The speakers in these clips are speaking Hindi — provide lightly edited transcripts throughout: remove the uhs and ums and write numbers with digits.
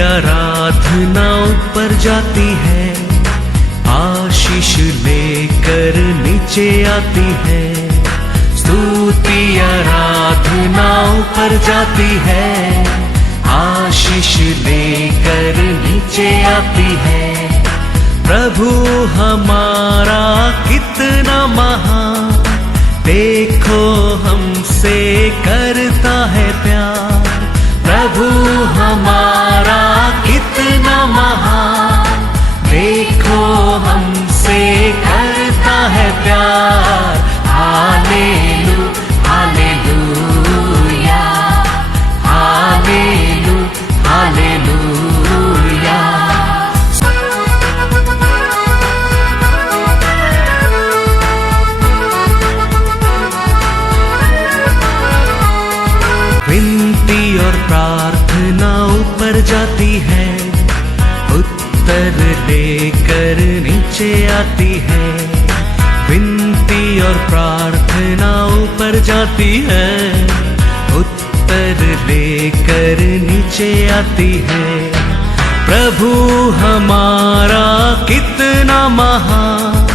आराधना ऊपर जाती है, आशीष लेकर नीचे आती है। स्तुति आराधना ऊपर जाती है, आशीष लेकर नीचे आती है। प्रभु हमारा कितना महान, देखो हमसे करता है प्यार। प्रभु हमारा कितना महान, देखो हमसे करता है प्यार। हालेलू हालेलूया, हालेलू हालेलूया। विनती और प्रार्थना ऊपर जाती है, उत्तर लेकर नीचे आती है। विनती और प्रार्थना ऊपर जाती है, उत्तर लेकर नीचे आती है। प्रभु हमारा कितना महान,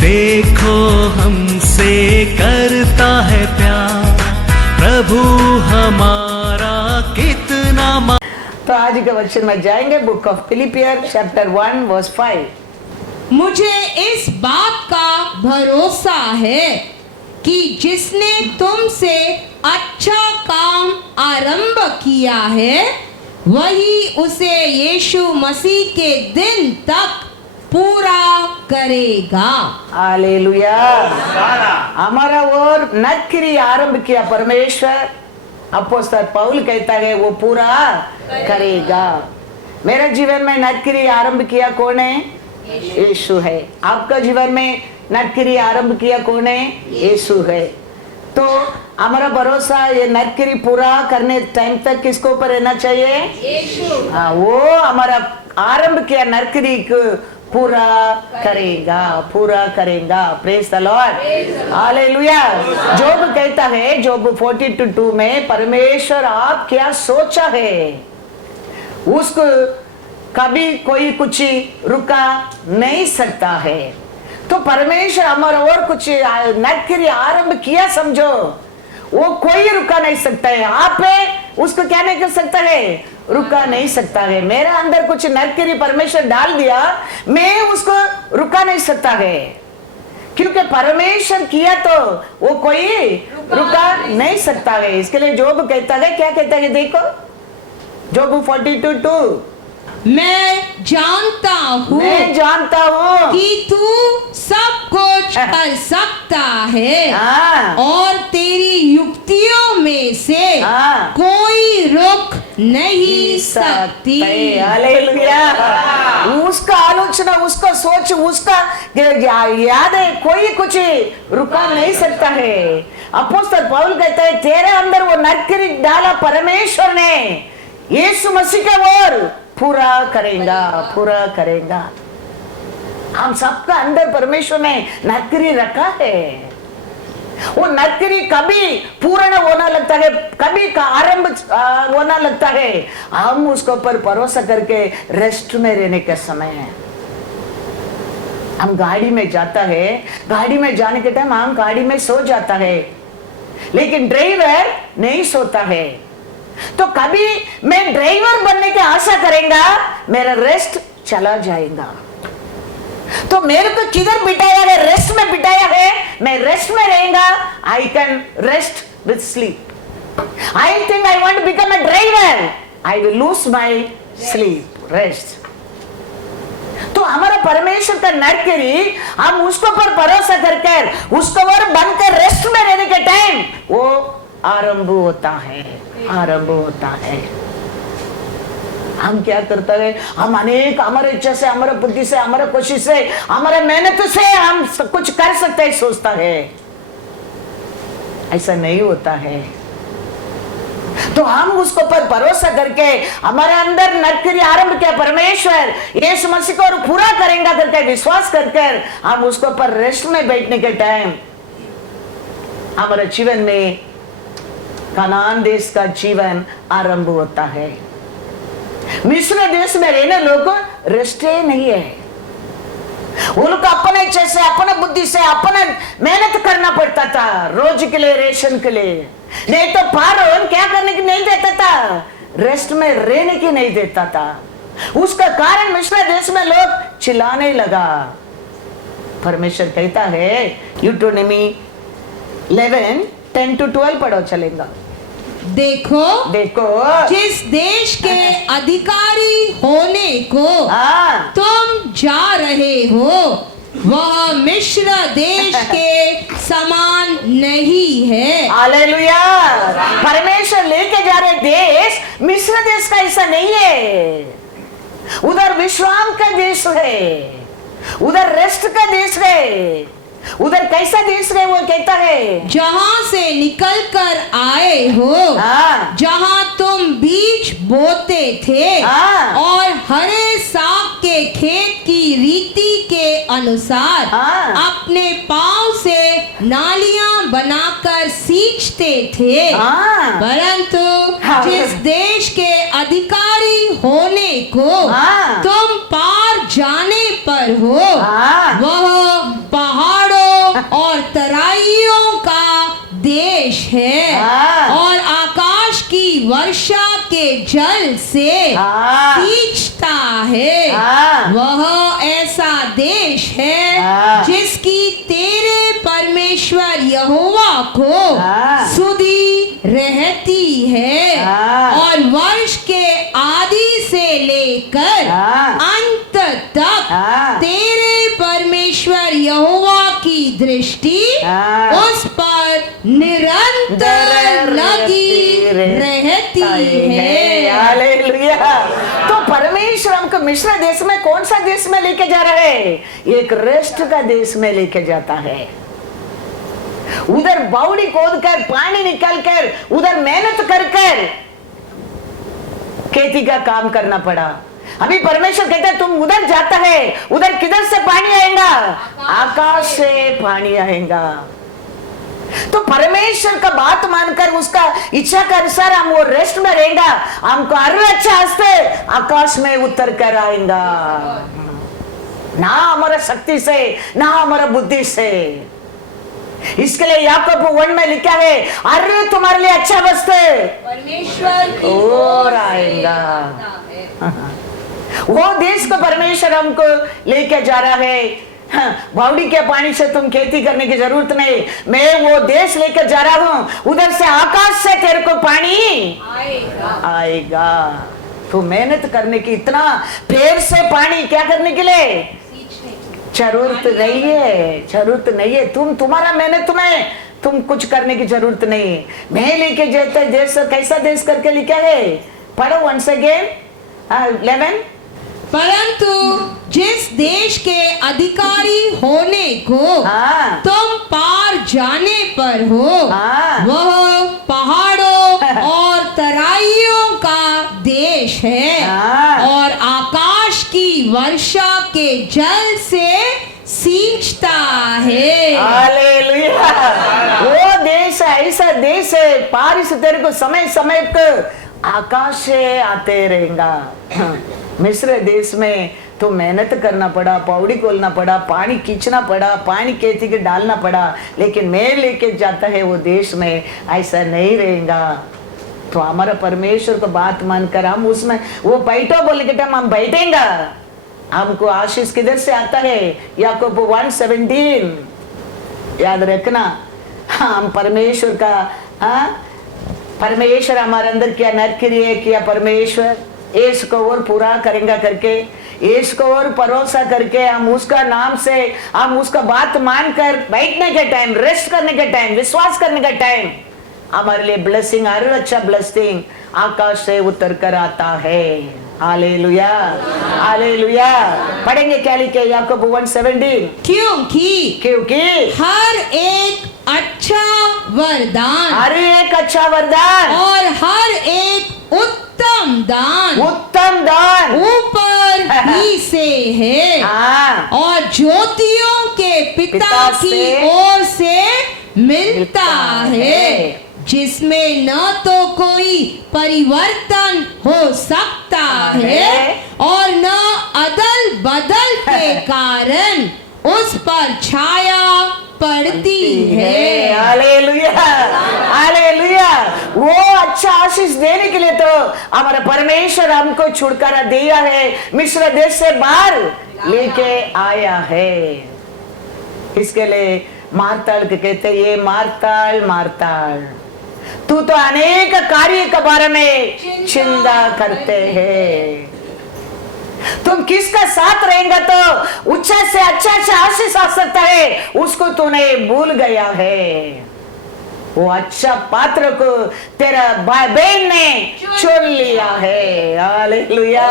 देखो हमसे करता है प्यार। प्रभु हमारा कितना महान। तो आज के वचन में जाएंगे, book of Philippians chapter 1 verse 5। मुझे इस बात का भरोसा है कि जिसने तुमसे अच्छा काम आरंभ किया है, वही उसे यीशु मसीह के दिन तक पूरा करेगा। हालेलुया। हमारा और नक्री आरंभ किया परमेश्वर, अपोस्तल पौल कहता है वो पूरा करेगा। मेरे जीवन में नक्री आरंभ किया कौन है? यीशु है। आपका जीवन में नक्री आरंभ किया कौन है? यीशु है। तो हमारा भरोसा ये नक्री पूरा करने टाइम तक किसको ऊपर रहना चाहिए? यीशु। हाँ, वो हमारा आरंभ किया नक्री को पूरा करेगा, पूरा करेगा। Praise the Lord, hallelujah. Job कहता है, जोब 42:2 में, परमेश्वर आप क्या सोचा है उसको कभी कोई कुछ रुका नहीं सकता है। तो परमेश्वर हमारा और कुछ नक्री आरंभ किया समझो, वो कोई रुका नहीं सकता है। आप उसको क्या नहीं कर सकता है? रुका नहीं सकता है। मेरे अंदर कुछ नक्री परमेश्वर डाल दिया, मैं उसको रुका नहीं सकता है, क्योंकि परमेश्वर किया तो वो कोई रुका नहीं सकता है। इसके लिए जोब कहता है, क्या कहता है देखो, जोब 42:2, मैं जानता हूँ कि तू सब कुछ कर सकता है, और तेरी युक्तियों में से कोई रुक नहीं सकती। हालेलुया। उसका आलोचना, उसका सोच, उसका याद है, कोई कुछ रुका नहीं सकता है। अपोस्तल पौल कहता है तेरे अंदर वो नक्री डाला परमेश्वर ने, यीशु मसीह का ओर पूरा करेगा, पूरा करेगा। हम सबका अंदर परमेश्वर ने नक्री रखा है। वो नक्री कभी पूर्ण होना लगता है, कभी का आरंभ होना लगता है। हम उसके ऊपर भरोसा करके रेस्ट में रहने का समय है। हम गाड़ी में जाता है, गाड़ी में जाने के टाइम हम गाड़ी में सो जाता है, लेकिन ड्राइवर नहीं सोता है। तो कभी मैं ड्राइवर बनने की आशा करेगा, मेरा रेस्ट चला जाएगा। तो मेरे को किधर बिठाया है? रेस्ट में बिठाया है। मैं रेस्ट में रहेगा, I can rest with sleep. I think I want to become a driver, I will lose my sleep, rest. तो हमारा परमेश्वर का नक्री, हम उसको पर भरोसा करके उसको और बनकर रेस्ट में रहने के टाइम वो आरंभ होता है, आरंभ होता है। हम क्या करता है? हम अनेक हमारे इच्छा से, हमारे बुद्धि से, हमारे कोशिश से, हमारे मेहनत से हम सब कुछ कर सकते हैं सोचता है। ऐसा नहीं होता है। तो हम उसको पर भरोसा करके हमारे अंदर नक्री आरंभ किया परमेश्वर, यीशु मसीह को पूरा करेगा करके विश्वास करके हम उसको पर रेस्ट में बैठने के टाइम हमारे जीवन में कनान देश का जीवन आरंभ होता है। मिस्र देश में रहने लोग रेस्ट नहीं है। वो लोग अपने इच्छा से, अपने बुद्धि से, अपना मेहनत करना पड़ता था रोज के लिए, रेशन के लिए। नहीं तो फारोन क्या करने की नहीं देता था, रेस्ट में रहने की नहीं देता था। उसका कारण मिस्र देश में लोग चिल्लाने लगा। परमेश्वर कहता है यूट्रोनॉमी 11:10-12 पढ़ो, चलेगा। देखो जिस देश के अधिकारी होने को तुम जा रहे हो वह मिस्र देश के समान नहीं है। हालेलुया। परमेश्वर लेके जा रहे देश मिस्र देश का ऐसा नहीं है। उधर विश्राम का देश है, उधर रेस्ट का देश है। उधर कैसा देश है वो कहता है, जहाँ से निकल कर आए हो, जहाँ तुम बीज बोते थे और हरे साग के खेत की रीति के अनुसार अपने पांव से नालियां बनाकर सींचते थे, परंतु जिस देश के अधिकारी होने को तुम पार जाने पर हो वह पहाड़ों और तराइयों का देश है और आकाश की वर्षा के जल से सींचता है। वह ऐसा देश है जिसकी तेरे परमेश्वर यहोवा को सुधि रहती है और वर्ष के आदि से लेकर अंत तक तेरे परमेश्वर यहोवा की दृष्टि उस पर निरंतर लगी रहती है। हालेलुया। तो परमेश्वर हमको मिस्र देश में कौन सा देश में लेके जा रहा है? एक रेस्ट का देश में लेके जाता है। उधर बावड़ी खोद कर, पानी निकाल कर, उधर मेहनत कर कर खेती का काम करना पड़ा। अभी परमेश्वर कहता है तुम उधर जाता है, उधर किधर से पानी आएगा? आकाश से पानी आएगा। तो परमेश्वर का बात मानकर उसका इच्छा के अनुसार हम वो रेस्ट में रहेगा, हमको हर अच्छा हंसते आकाश में उतर कर आएगा। ना हमारा शक्ति से, ना हमारा बुद्धि से। इसके लिए याकूब 1 में लिखा है, अरे तुम्हारे लिए अच्छा बसते परमेश्वर की ओर आएगा। वो देश को परमेश्वर हमको लेके जा रहा है। बावड़ी के पानी से तुम खेती करने की जरूरत नहीं, मैं वो देश लेकर जा रहा हूँ, उधर से आकाश से तेरे को पानी आएगा। तो मेहनत करने की, इतना पेड़ से पानी क्या करने के लिए जरूरत नहीं है, जरूरत नहीं है। तुम्हारा मेहनत में तुम कुछ करने की जरूरत नहीं। मैं लेके जाता देश, कैसा देश करके लिखा है, पढ़ो once again 11। परंतु जिस देश के अधिकारी होने को तुम पार जाने पर हो वह पहाड़ों और तराइयों का देश है और आकाश की वर्षा के जल से सींचता है। हालेलुया। वो देश ऐसा देश है, बारिश तेरे को समय समय पर आकाश से आते रहेगा। मिस्र देश में तो मेहनत करना पड़ा, पौड़ी खोलना पड़ा, पानी खींचना पड़ा, पानी खेती के डालना पड़ा, लेकिन मैं लेके जाता है वो देश में ऐसा नहीं रहेगा। तो हमारा परमेश्वर को बात मानकर हम उसमें वो बैठो बोले के टाइम हम बैठेंगे। हमको आशीष किधर से आता है? याकूब 1:17 याद रखना। हम परमेश्वर का परमेश्वर हमारे अंदर क्या नरक्रिया किया, परमेश्वर इस को और पूरा करेंगे करके, इस को और भरोसा करके हम उसका नाम से, हम उसका बात मानकर बैठने के टाइम, रेस्ट करने के टाइम, विश्वास करने का टाइम हमारे लिए ब्लेसिंग, हर अच्छा ब्लेसिंग आकाश से उतर कर आता है। Hallelujah, hallelujah. पढ़ेंगे क्या लिखे याकूब 1:17? क्योंकि हर एक अच्छा वरदान, हर एक अच्छा वरदान और हर एक उत्तम दान ऊपर ही से है और ज्योतियों के पिता की ओर से मिलता है, जिसमें न तो कोई परिवर्तन हो सकता है और न अदल बदल के कारण उस पर छाया पड़ती है। Hallelujah, hallelujah. वो अच्छा आशीष देने के लिए तो हमारा परमेश्वर हमको छुटकारा दिया है, मिस्र देश से बाहर लेके आया है। इसके लिए मार्ताल के कहते, ये मार्ताल मार्ताल, तू तो अनेक कार्य के बारे में चिंता करते हैं। तुम किसका साथ रहेंगे तो अच्छा से अच्छा आशीष आ सकता है, उसको तूने भूल गया है। वो अच्छा पात्र को तेरा बहन ने चुन लिया है। हालेलुया।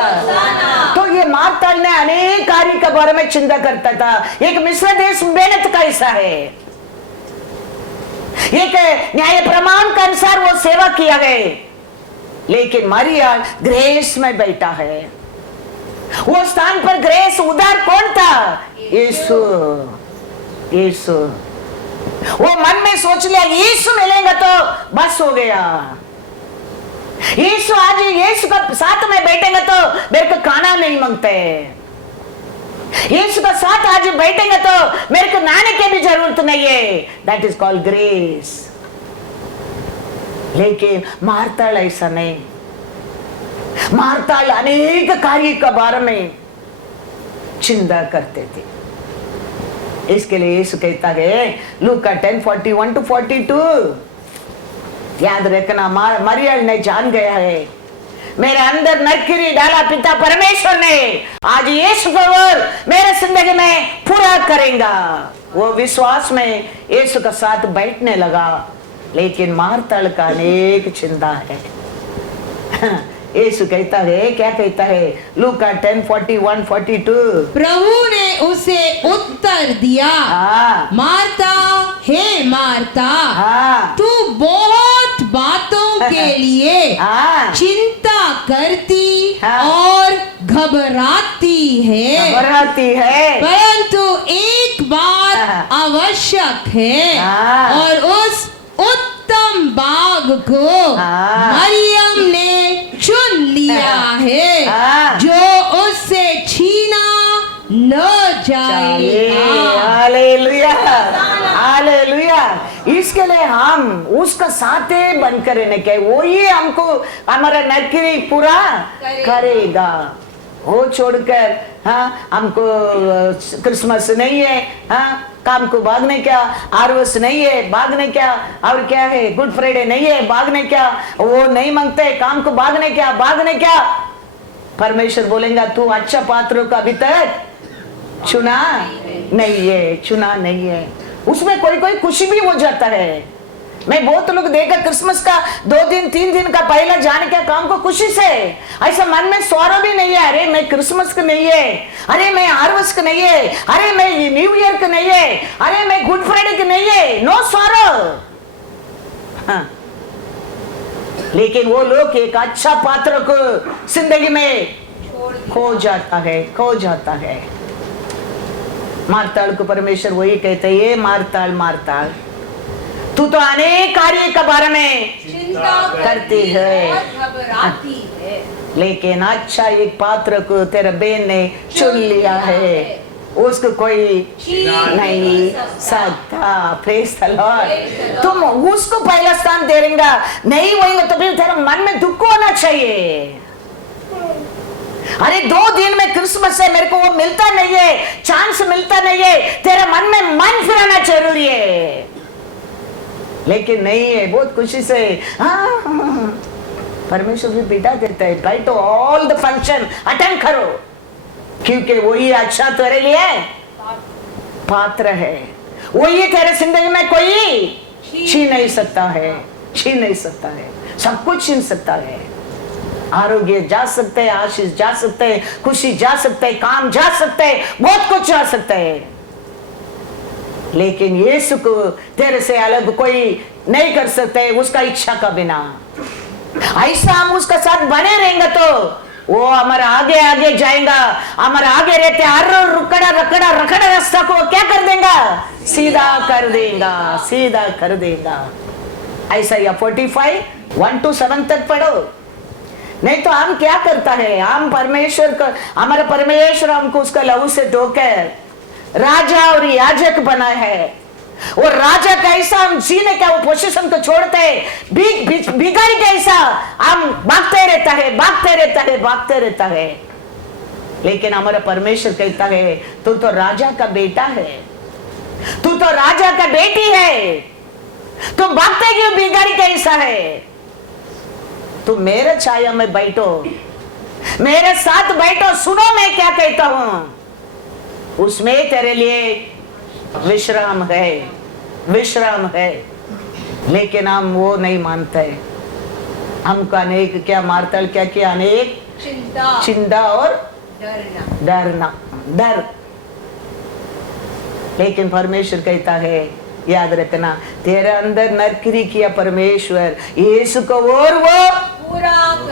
तो ये मार्ताल ने अनेक कार्य के बारे में चिंता करता था। एक मिस्र देश मेहनत का हिस्सा है, एक न्याय प्रमाण के अनुसार वो सेवा किया गए, लेकिन मरिया ग्रेस में बैठा है। वो स्थान पर ग्रेस उधार कौन था? यीशु। यीशु। वो मन में सोच लिया यीशु मिलेगा तो बस हो गया। यीशु आज यीशु का साथ में बैठेंगे तो मेरे को खाना नहीं मांगते, यीशु का साथ आज बैठेंगे तो मेरे को नहाने की भी जरूरत नहीं है। That is called grace. लेकिन मार्ताल ऐसा नहीं। मार्ताल अनेक कार्य के बारे में चिंता करते थे। इसके लिए यीशु कहता है लूका 10:41-42, याद रखना, मरियम ने जान गया है मेरे अंदर नरकरी डाला पिता परमेश्वर ने, आज यीशु को मेरे जिंदगी में पूरा करेगा। वो विश्वास में यीशु का साथ बैठने लगा, लेकिन मार्ताल का अनेक चिंता है। यीशु कहता है, क्या कहता है? लूका 10:41-42, प्रभु ने उसे उत्तर दिया, मार्ता, हे मार्ता, तू बहुत बातों के लिए चिंता करती और घबराती है, परंतु एक बात आवश्यक है, और उस उत्तम बाग को मरियम ने चुन लिया है, जो उससे छीना न जाएगा। Hallelujah, hallelujah. इसके लिए हम उसका साथ बनकर रहने के, वो ही हमको हमारा नरकरी पूरा करेगा। वो छोड़कर हमको क्रिसमस नहीं है, काम को भागने क्या, आरवस नहीं है भागने क्या, और क्या है गुड फ्राइडे नहीं है भागने क्या, वो नहीं मांगते काम को भागने क्या। परमेश्वर बोलेगा तू अच्छा पात्रों का अभी तक चुना नहीं है। उसमें कोई खुशी भी हो जाता है। मैं बहुत लोग देखा क्रिसमस का 2 दिन 3 दिन का पहला जाने का काम को खुशी से, ऐसा मन में सौरव भी नहीं है, अरे मैं क्रिसमस का नहीं है, अरे मैं हार्वेस्ट का नहीं है, अरे मैं न्यू ईयर का नहीं है, अरे मैं गुड फ्राइडे का नहीं है, नो सौरव। लेकिन वो लोग एक अच्छा पात्र को जिंदगी में खो जाता है। मार्ताल को परमेश्वर वही कहते हैं, ये मार्ताल मार्ताल, तू तो अनेक कार्य के बारे में चिंता करती है, घबराती है, लेकिन अच्छा एक पात्र को तेरे बहन ने चुन लिया है, उसको कोई नहीं सकता। Praise the Lord. तुम उसको पहला स्थान दे देंगे, नहीं होएंगे तो फिर तेरे मन में दुख होना चाहिए। अरे 2 दिन में क्रिसमस है, मेरे को वो मिलता नहीं है, चांस मिलता नहीं है, तेरे मन में मन फिराना जरूरी है। लेकिन नहीं है, बहुत खुशी से परमेश्वर भी बिठा देता है, try to all the function attend करो, क्योंकि वही अच्छा तेरे लिए पात्र है, वही तेरे जिंदगी में कोई छीन नहीं सकता है, सब कुछ छीन सकता है। आरोग्य जा सकते हैं, आशीष जा सकते हैं, खुशी जा सकते हैं, काम जा सकते हैं, बहुत कुछ जा सकते हैं, लेकिन यीशु को तेरे से अलग कोई नहीं कर सकते उसका इच्छा का बिना। ऐसा हम उसका साथ बने रहेंगे तो वो हमारे आगे आगे जाएगा, हमारे आगे रहते हर रखड़ा रास्ता को क्या कर देगा? सीधा कर देगा। Isaiah 45 1 to 7 तक पढ़ो। नहीं तो हम क्या करता है, हम परमेश्वर का, हमारा परमेश्वर हमको उसका लहू से धोकर राजा और याजक बना है। वो राजा कैसा हम जीने का वो पोजीशन को छोड़ते हैं, भिखारी कैसा हम भागते रहता है। लेकिन हमारा परमेश्वर कहता है तू तो राजा का बेटा है, तू तो राजा का बेटी है, तू भागते क्यों भिखारी कैसा है? तू मेरे छाया में बैठो, मेरे साथ बैठो, सुनो मैं क्या कहता हूं, उसमें तेरे लिए विश्राम है। लेकिन हम वो नहीं मानते। हमको अनेक क्या मारतल क्या किया, अनेक चिंता और डर। लेकिन परमेश्वर कहता है याद रखना, तेरे अंदर नरकरी किया परमेश्वर यीशु को, और वो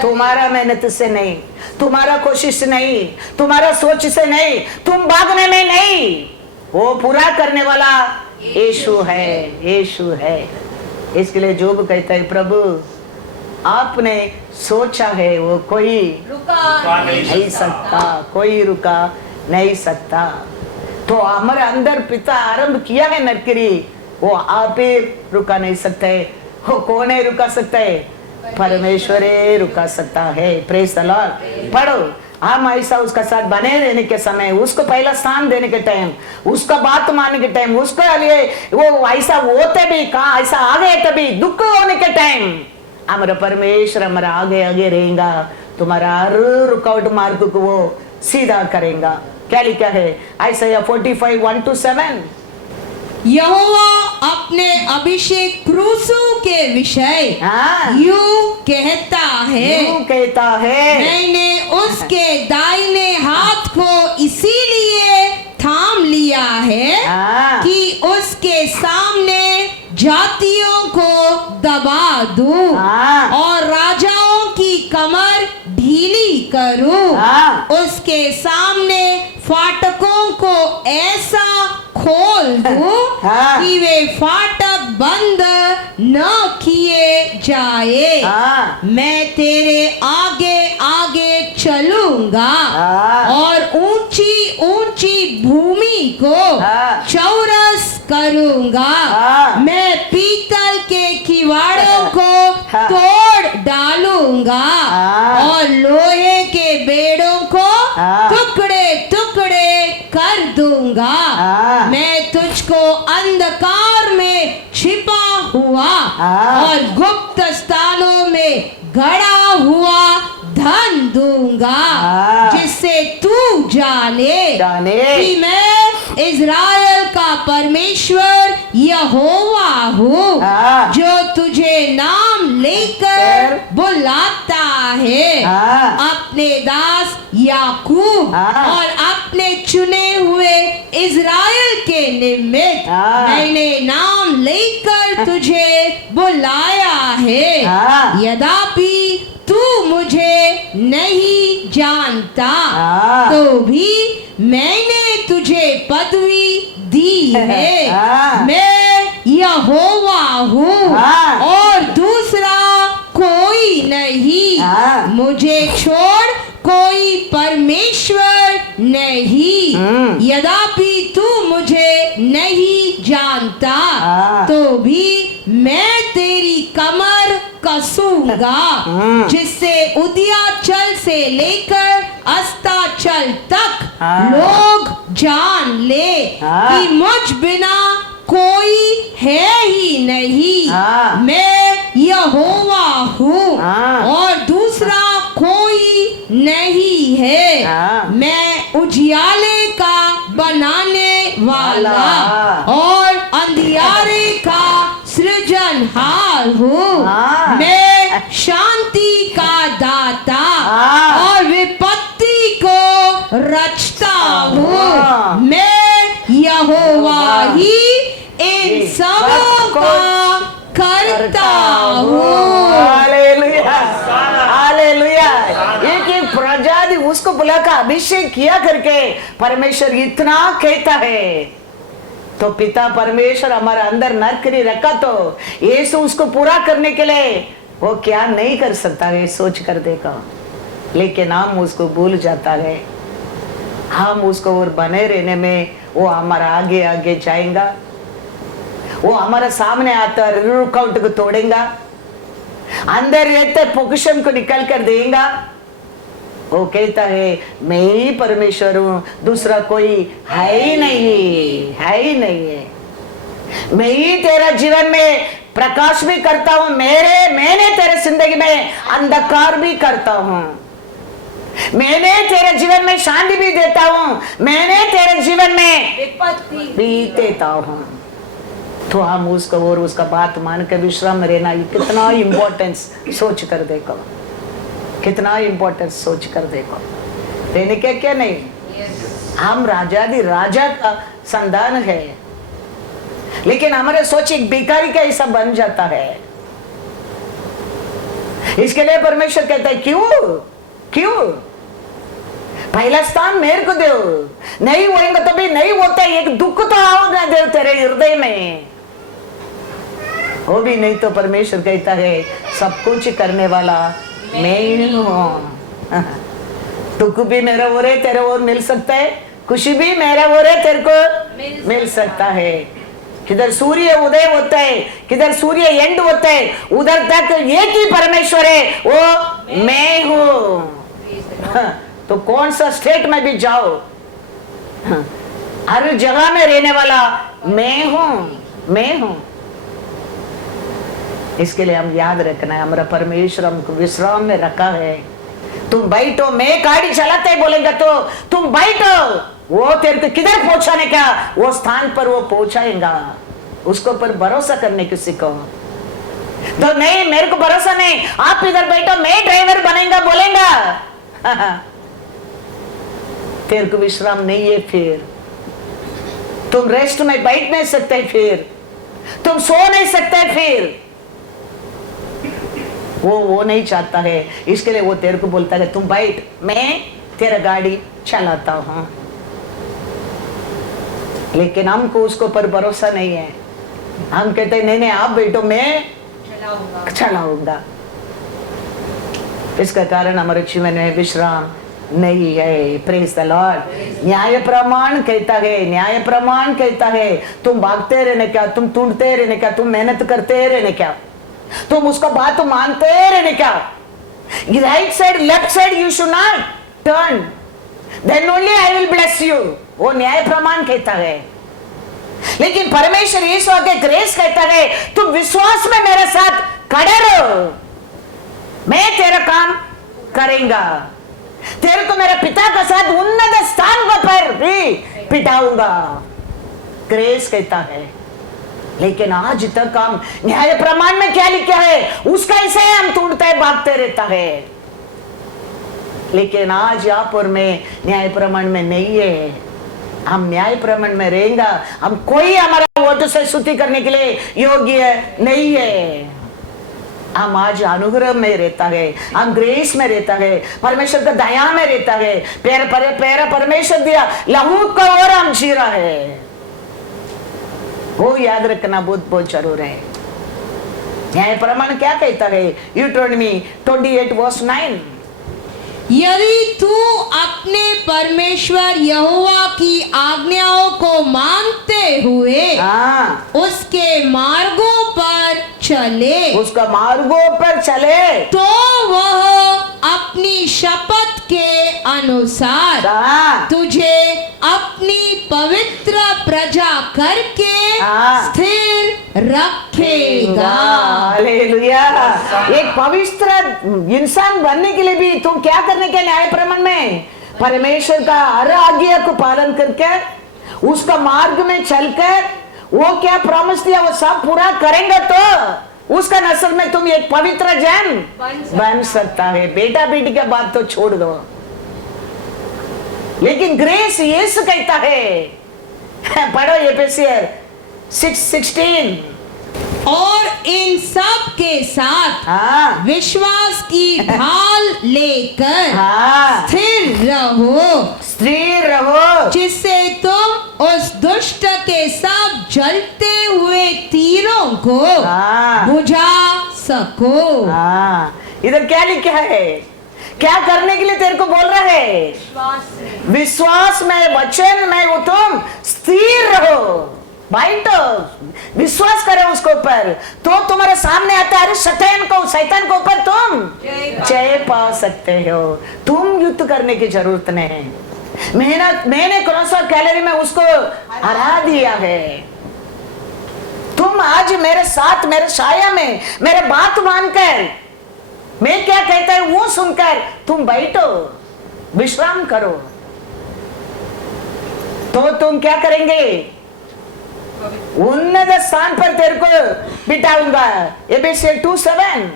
तुम्हारा मेहनत से नहीं, तुम्हारा कोशिश नहीं, तुम्हारा सोच से नहीं, तुम भागने में नहीं, वो पूरा करने वाला यीशु है। इसके लिए जोब कहता है प्रभु आपने सोचा है वो कोई रुका नहीं सकता। तो हमारे अंदर पिता आरंभ किया है नरकरी, वो आप ही रुका नहीं सकते। वो कौन है रुका सकता है? परमेश्वर रुका सकता है। Praise the Lord. पढ़ो, हम ऐसा उसका साथ बने रहने के समय, उसको पहला स्थान देने के टाइम, उसका बात मानने के टाइम, उसके लिए वो ऐसा होते भी कहा, ऐसा आ गए तभी दुख होने के टाइम हमारा परमेश्वर हमारा आगे रहेगा, तुम्हारा हर रुकावट मार्ग को वो सीधा करेगा। क्या लिखा है Isaiah 45 1 to 7? यहोवा अपने अभिषेक क्रूसों के विषय यूं कहता है, मैंने उसके दाहिने हाथ को इसीलिए थाम लिया है कि उसके सामने जातियों को दबा दूं और राजाओं की कमर ढीली करूं। उसके सामने फाटकों को ऐसा खोल दूं कि वे फाटक बंद न किए जाए। मैं तेरे आगे आगे चलूंगा और ऊंची ऊंची भूमि को चौरस करूंगा। मैं पीतल के किवाड़ों को तोड़ डालूंगा और लोहे के बेड़ों को टुकड़े टुकड़े कर दूंगा। मैं तुझको अंधकार में छिपा हुआ और गुप्त स्थानों में गड़ा हुआ धन दूंगा, जिससे तू जाने कि मैं इज़राइल का परमेश्वर यहोवा हूँ, जो तुझे नाम लेकर बुलाता है। अपने दास याकूब और अपने चुने हुए इज़राइल के निमित्त मैंने नाम लेकर तुझे बुलाया है। यद्यपि तू मुझे नहीं जानता तो भी मैंने तुझे पदवी दी है। मैं यहोवा हूँ और दूसरा कोई नहीं, मुझे छोड़ कोई परमेश्वर नहीं। यद्यपि तू मुझे नहीं जानता तो भी मैं तेरी कमर कसूंगा, जिससे उदयाचल से लेकर अस्ताचल तक लोग जान ले कि मुझ बिना कोई है ही नहीं। मैं यहोवा हूँ और दूसरा कोई नहीं है। मैं उजियाले का बनाने वाला और अंधियारे का सृजनहार हूँ। मैं शांति का दाता और विपत्ति को रचता हूँ। मैं यहोवा ही इन सबों का करता हूँ। Hallelujah, hallelujah. एक प्रजाति उसको बुलाकर अभिषेक किया करके परमेश्वर इतना कहता है, तो पिता परमेश्वर हमारे अंदर नरकरी रखा, तो यीशु उसको पूरा करने के लिए वो क्या नहीं कर सकता है सोच कर देखा। लेकिन हम उसको भूल जाता है, हम उसको और बने रहने में वो हमारा आगे आगे जाएगा, वो हमारे सामने आता रुकावट को तोड़ेगा, अंदर रहते पोजिशन को निकल कर देगा। वो कहता है मैं ही परमेश्वर हूं, दूसरा कोई है ही नहीं, है ही नहीं है। मैं ही तेरा जीवन में प्रकाश भी करता हूं, मैंने तेरे जिंदगी में अंधकार भी करता हूं, मैंने तेरे जीवन में शांति भी देता हूं, मैंने तेरे जीवन में भी देता हूं। तो हम उसको और उसका बात मान के विश्राम रहना, कितना इम्पोर्टेंस सोच कर देखो, कितना इम्पोर्टेंस सोच कर देखो। रहने के क्या नहीं, हम राजादी राजा का संतान है, लेकिन हमारे सोच एक भिखारी का हिस्सा बन जाता है। इसके लिए परमेश्वर कहता है क्यों पहला स्थान मेरे को दो, नहीं होएगा तो भी नहीं होता, एक दुख तो आओगा दे तेरे हृदय में, वो भी नहीं तो परमेश्वर कहता है सब कुछ करने वाला मैं ही हूं। दुख भी मेरा हो रहे तेरे और मिल सकता है, खुशी भी मेरा हो रहे तेरे को मिल सकता है। किधर सूर्य उदय होता है, किधर सूर्य एंड होता है, उधर तक एक ही परमेश्वर है, वो मैं हूं। तो कौन सा स्टेट में भी जाओ, हर जगह में रहने वाला मैं हूं। इसके लिए हम याद रखना है, हमारा परमेश्वर हमको विश्राम में रखा है। तुम बैठो, मैं गाड़ी चलाते बोलेगा तो तुम बैठो, वो तेरे को किधर पहुंचाने का, वो स्थान पर वो पहुंचाएगा। उसको पर भरोसा करने की सीखो। तो नहीं मेरे को भरोसा नहीं, आप इधर बैठो, मैं ड्राइवर बनेगा बोलेगा, तेरे को विश्राम नहीं है, फिर तुम रेस्ट में बैठ नहीं सकते, फिर तुम सो नहीं सकते, फिर वो नहीं चाहता है। इसके लिए वो तेरे को बोलता है तुम बैठ, मैं तेरा गाड़ी चलाता हूं। लेकिन हमको उसको पर भरोसा नहीं है, हम कहते हैं नहीं आप बैठो, मैं चलाऊंगा। इसका कारण हमारे जीवन में विश्राम नहीं है। Praise the Lord. न्याय प्रमाण कहता है तुम भागते रहने क्या, तुम टूटते रहने क्या, तुम मेहनत करते रहने क्या, तुम उसका बात मानते रहने क्या। Right side left side you should not turn, then only I will bless you. वो न्याय प्रमाण कहता है। लेकिन परमेश्वर यीशु आगे ग्रेस कहता है तुम विश्वास में मेरे साथ खड़े रहो, मैं तेरा काम करेंगा, तेरे को मेरे पिता के साथ उन्नत स्थान पर भी बिठाऊंगा। ग्रेस कहता है। लेकिन आज तक हम न्याय प्रमाण में क्या लिखा है उसका इसे हम टूटते है, भागते रहता है। लेकिन आज आप और मैं न्याय प्रमाण में नहीं है। हम न्याय प्रमाण में रहेंगे, हम कोई हमारा वोट से स्तुति करने के लिए योग्य नहीं है। हम आज अनुग्रह में रहता है, हम ग्रेस में रहता है, परमेश्वर का दया में रहता है, पैरा परमेश्वर दिया लहू का और हम जी रहा है। वो याद रखना बहुत जरूर है। न्याय प्रमाण क्या कहता है? यूट्रोनॉमी 28:9। यदि तू अपने परमेश्वर यहोवा की आज्ञाओं को मानते हुए उसके मार्गों पर चले, उसका मार्गों पर चले, तो वह अपनी शपथ के अनुसार तुझे अपनी पवित्र प्रजा करके स्थिर रखेगा। हालेलुया। एक पवित्र इंसान बनने के लिए भी तुम क्या करने के न्याय प्रमाण में परमेश्वर का हर आज्ञा को पालन करके उसका मार्ग में चलकर वो क्या प्रॉमिस दिया वो सब पूरा करेंगे तो उसका नस्ल में तुम एक पवित्र जन बन सकता है। बेटा बेटी का बात तो छोड़ दो, लेकिन ग्रेस यीशु कहता है, पढ़ो एफेसियर 6:16। और इन सब के साथ विश्वास की ढाल लेकर स्थिर रहो, जिससे तुम उस दुष्ट के सब जलते हुए तीरों को हाँ। बुझा सको। हाँ, इधर क्या लिखा है? क्या करने के लिए तेरे को बोल रहा है? विश्वास में, वचन में वो तुम स्थिर रहो। भाई तो विश्वास करो उसके ऊपर, तो तुम्हारे सामने आता है शैतान को ऊपर तुम जय पा सकते हो। तुम युद्ध करने की जरूरत नहीं। मैंने क्रॉसर कैलोरी में उसको हरा दिया है। तुम आज मेरे साथ, मेरे छाया में, मेरे बात मानकर, मैं क्या कहता है वो सुनकर तुम बैठो, विश्राम करो, तो तुम क्या करेंगे? उन्नत स्थान पर तेरे को बिठाऊंगा। एफेसियंस 2:7।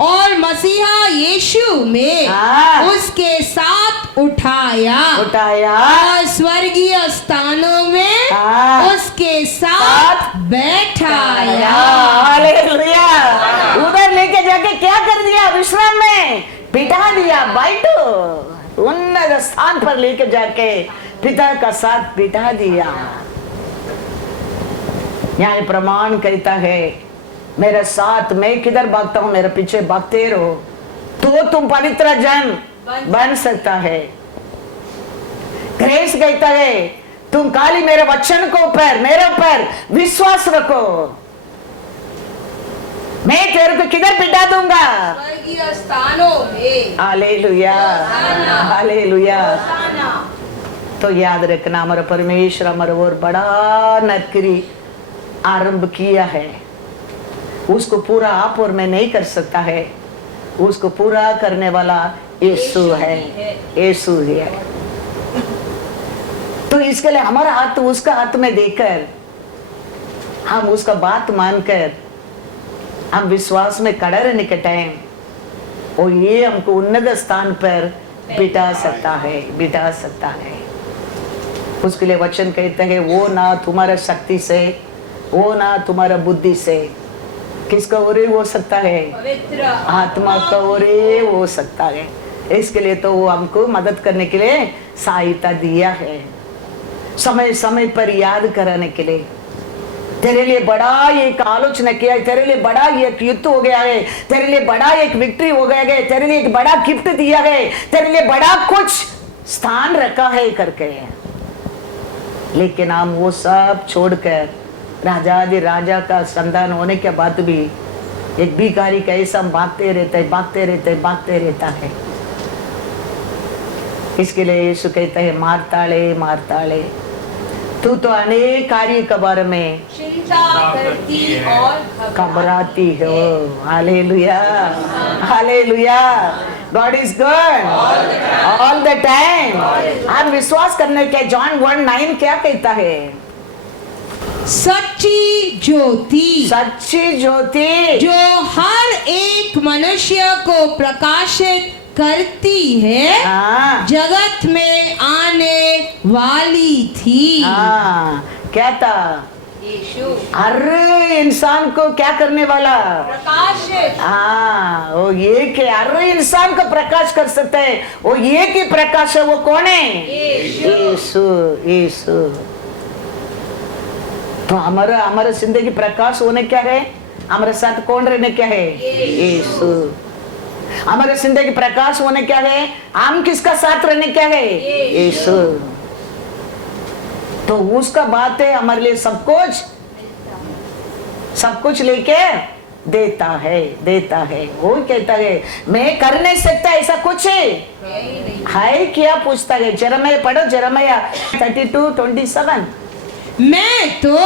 और मसीहा यीशु में हाँ। उसके साथ उठाया और स्वर्गीय स्थानों में हाँ। उसके साथ बैठाया। हालेलुया। उधर लेके जाके क्या कर दिया? विश्राम में बिठा दिया। बैठो, उन्नत स्थान पर लेके जाके पिता का साथ बिठा दिया। न्याय प्रमाण कहता है मेरे साथ, मैं किधर भागता हूं मेरे पीछे भागते रहो, तो तुम पवित्र जन बन सकता है। ग्रेस कहता है तुम खाली मेरे वचन को ऊपर, मेरे ऊपर विश्वास रखो, मैं तेरे को किधर बिठा दूंगा? स्वर्गीय स्थानों में। Hallelujah, hallelujah. तो याद रखना, हमारा परमेश्वर हमारा और बड़ा नौकरी आरंभ किया है। उसको पूरा आप और मैं नहीं कर सकता है, उसको पूरा करने वाला यीशु है, यीशु है। तो इसके लिए हमारा हाथ उसका हाथ में देकर, हम उसका बात मानकर, हम विश्वास में खड़ा रहने के टाइम और ये हमको उन्नत स्थान पर बिठा सकता है, बिठा सकता है। उसके लिए वचन कहते हैं वो ना तुम्हारा शक्ति से, वो ना तुम्हारा बुद्धि से, किसका ओरे हो सकता है? पवित्र आत्मा का ओरे हो सकता है। इसके लिए तो वो हमको मदद करने के लिए सहायता दिया है, समय समय पर याद कराने के लिए। तेरे लिए बड़ा एक आलोचना किया है, तेरे लिए बड़ा एक युद्ध हो गया है, तेरे लिए बड़ा एक विक्ट्री हो गया है, तेरे लिए एक बड़ा गिफ्ट दिया है, तेरे लिए बड़ा कुछ स्थान रखा है करके। लेकिन हम वो सब छोड़कर राजाधि राजा का संतान होने के बाद भी एक भिखारी का ऐसा भागते रहता है, भागते रहते है, भागते रहता है। इसके लिए यीशु कहता है मारताले मारताले, तू तो अनेक कार्य के बारे में चिंता करती और घबराती हो। Hallelujah, hallelujah. God is good all the time. हम विश्वास करने के जॉन 1:9 क्या कहता है? सच्ची ज्योति, सच्ची ज्योति जो हर एक मनुष्य को प्रकाशित करती है, हाँ, जगत में आने वाली थी। हाँ, क्या था? यीशु हर इंसान को क्या करने वाला? प्रकाशित। हाँ, वो एक है, हर इंसान को प्रकाश कर सकता है। वो एक ही प्रकाश है, वो कौन है? यीशु, यीशु। तो हमारा जिंदगी प्रकाश होने क्या है? हमारे साथ कौन रहने क्या है? यीशु। हमारे जिंदगी प्रकाश होने क्या है? हम किसका साथ रहने क्या है? यीशु। तो उसका बात है हमारे लिए सब कुछ लेके देता है, देता है। वो कहता है मैं कर नहीं सकता ऐसा कुछ है क्या? पूछता है। जेरेमिया पढ़ो, जेरेमिया 32:27। मैं तो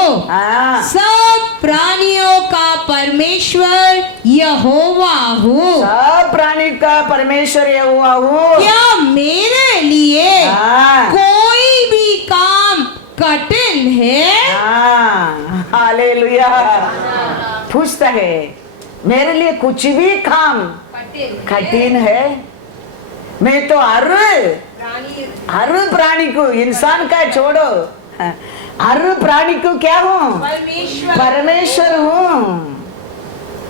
सब प्राणियों का परमेश्वर यहोवा हूँ। सब प्राणी का परमेश्वर यहोवा हूँ। क्या मेरे लिए कोई भी काम कठिन है? हालेलुया। पूछता है मेरे लिए कुछ भी काम कठिन है? मैं तो हर प्राणी को, इंसान का छोड़ो, हर प्राणी को क्या हूँ? परमेश्वर हूँ।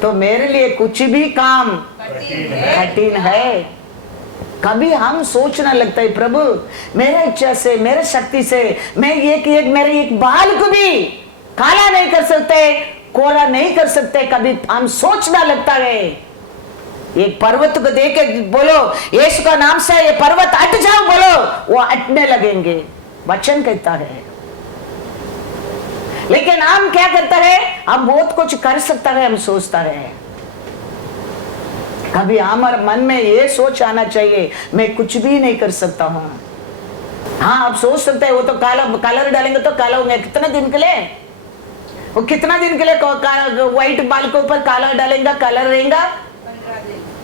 तो मेरे लिए कुछ भी काम कठिन है। कभी हम सोचना लगता है प्रभु मेरा इच्छा से मेरे शक्ति से मैं मेरे एक बाल को भी काला नहीं कर सकते, कोरा नहीं कर सकते। कभी हम सोचना लगता है। एक पर्वत को देख के बोलो यीशु का नाम से ये पर्वत हट जाओ, बोलो वो हटने लगेंगे, वचन कहता है। लेकिन हम क्या करता है, हम बहुत कुछ कर सकता है, हम सोचता है। कभी हमारे मन में ये सोच आना चाहिए मैं कुछ भी नहीं कर सकता हूं। हाँ आप सोच सकते हैं वो तो काला कलर डालेंगे तो काला होंगे, कितना दिन के लिए, वो कितना दिन के लिए व्हाइट बाल के ऊपर काला डालेंगे, कलर रहेगा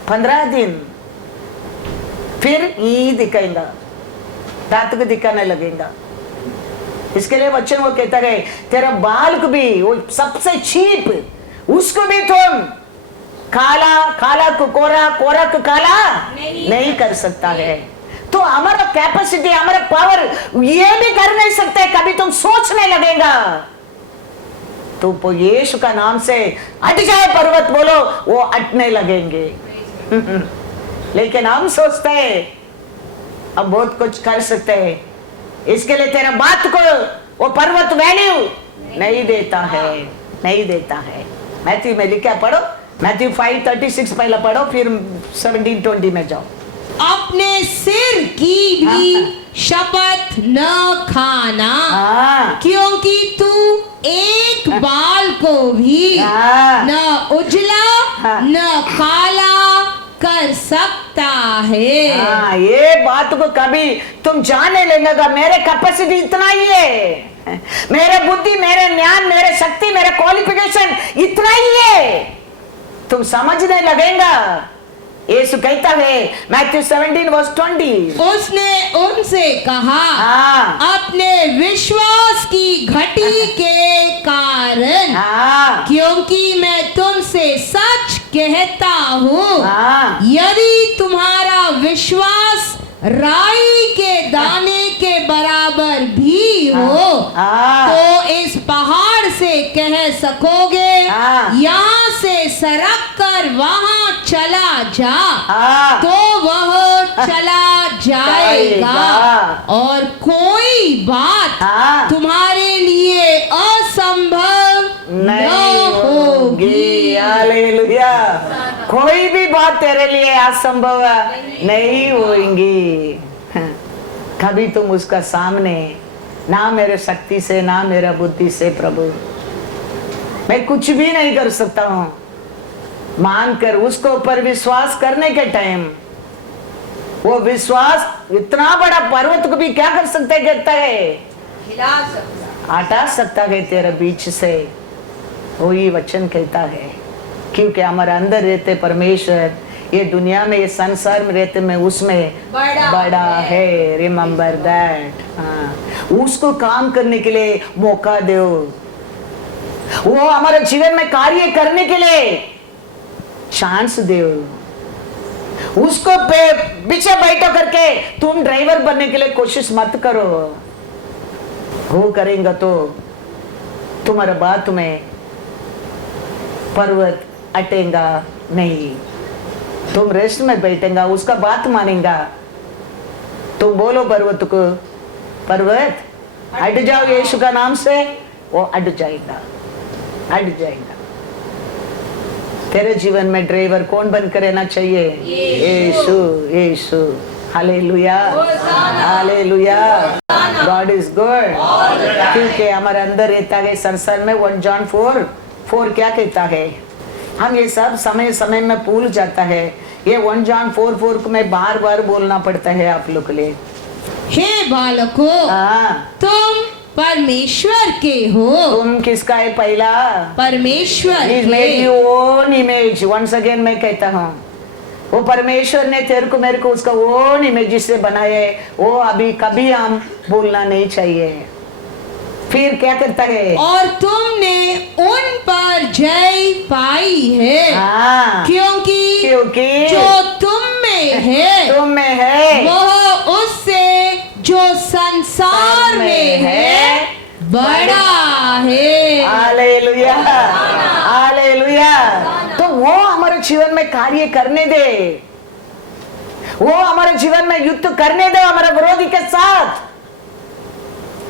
15 दिन, फिर ये दिखाएगा, दांत को दिखाने लगेगा। इसके लिए वचन वो कहता है तेरा बाल को भी, वो सबसे चीप उसको भी तुम काला को कोरा, कोरा को काला नहीं कर सकता है। तो हमारा कैपेसिटी, हमारा पावर ये भी कर नहीं सकते। कभी तुम सोचने लगेगा तो यीशु का नाम से हट जाए पर्वत, बोलो वो हटने लगेंगे। लेकिन हम सोचते हैं अब बहुत कुछ कर सकते हैं, इसके लिए तेरा बात को वो पर्वत वैल्यू नहीं देता है, नहीं देता है। मैथ्यू में लिखा, पढ़ो मैथ्यू 5:36 पहला पढ़ो, फिर 17:20 में जाओ। अपने सिर की भी शपथ न खाना, क्योंकि तू एक बाल को भी न उजला न काला कर सकता है। ये बात को कभी तुम जाने लगेगा, मेरे कैपेसिटी इतना ही है, मेरे बुद्धि, मेरे ज्ञान, मेरे शक्ति, मेरे क्वालिफिकेशन इतना ही है, तुम समझने लगेगा। यीशु कहता है मैथ्यू 17:20, उसने उनसे कहा अपने विश्वास की घटी के कारण, क्योंकि मैं तुमसे सच कहता हूँ यदि तुम्हारा विश्वास राई के दाने के बराबर भी हो तो इस पहाड़ से कह सकोगे यहाँ से सरक कर वहाँ चला जा, तो वह चला जाएगा और कोई बात तुम्हारे लिए असंभव न होगी। हालेलुया। कोई भी बात तेरे लिए असंभव नहीं होगी। कभी तुम उसका सामने, ना मेरे शक्ति से ना मेरा बुद्धि से प्रभु मैं कुछ भी नहीं कर सकता हूं, मानकर उसको ऊपर विश्वास करने के टाइम वो विश्वास इतना बड़ा पर्वत को भी क्या कर सकता है, कहता है हिला सकता, हटा सकता है तेरे बीच से। वही वचन कहता है, क्योंकि हमारे अंदर रहते परमेश्वर, ये दुनिया में, ये संसार में रहते में उसमें बड़ा है। Remember that. उसको काम करने के लिए मौका दो, वो हमारे जीवन में कार्य करने के लिए चांस दो। उसको पीछे बैठो करके तुम ड्राइवर बनने के लिए कोशिश मत करो। वो करेंगे तो तुम्हारा बात में पर्वत हटेगा नहीं, तुम रेस्ट में बैठेगा, उसका बात मानेगा। तुम बोलो पर्वत को, पर्वत हट जाओ यीशु का नाम से, वो हट जाएगा, हट जाएगा। तेरे जीवन में ड्राइवर कौन बनकर रहना चाहिए? यीशु, यीशु। Hallelujah, hallelujah. God is good, क्योंकि हमारे अंदर रहता है संसार में। 1 जॉन 4:4 क्या कहता है? हम ये सब समय समय में भूल जाता है। ये 1 जॉन 4:4 को मैं बार बार बोलना पड़ता है आप लोग के लिए। हे बालकों, तुम परमेश्वर के हो। तुम किसका है? पहला परमेश्वर He's made you own image। once again मैं कहता हूँ, वो परमेश्वर ने तेरे को मेरे को उसका ओन इमेज से बनाया है। वो अभी कभी हम भूलना नहीं चाहिए। फिर क्या करता है? और तुमने उन पर जय पाई है, क्योंकि जो तुम में है, तुम में है, वह उससे जो संसार में है बड़ा है। Hallelujah, hallelujah. तो वो हमारे जीवन में कार्य करने दे, वो हमारे जीवन में युद्ध करने दो हमारे विरोधी के साथ।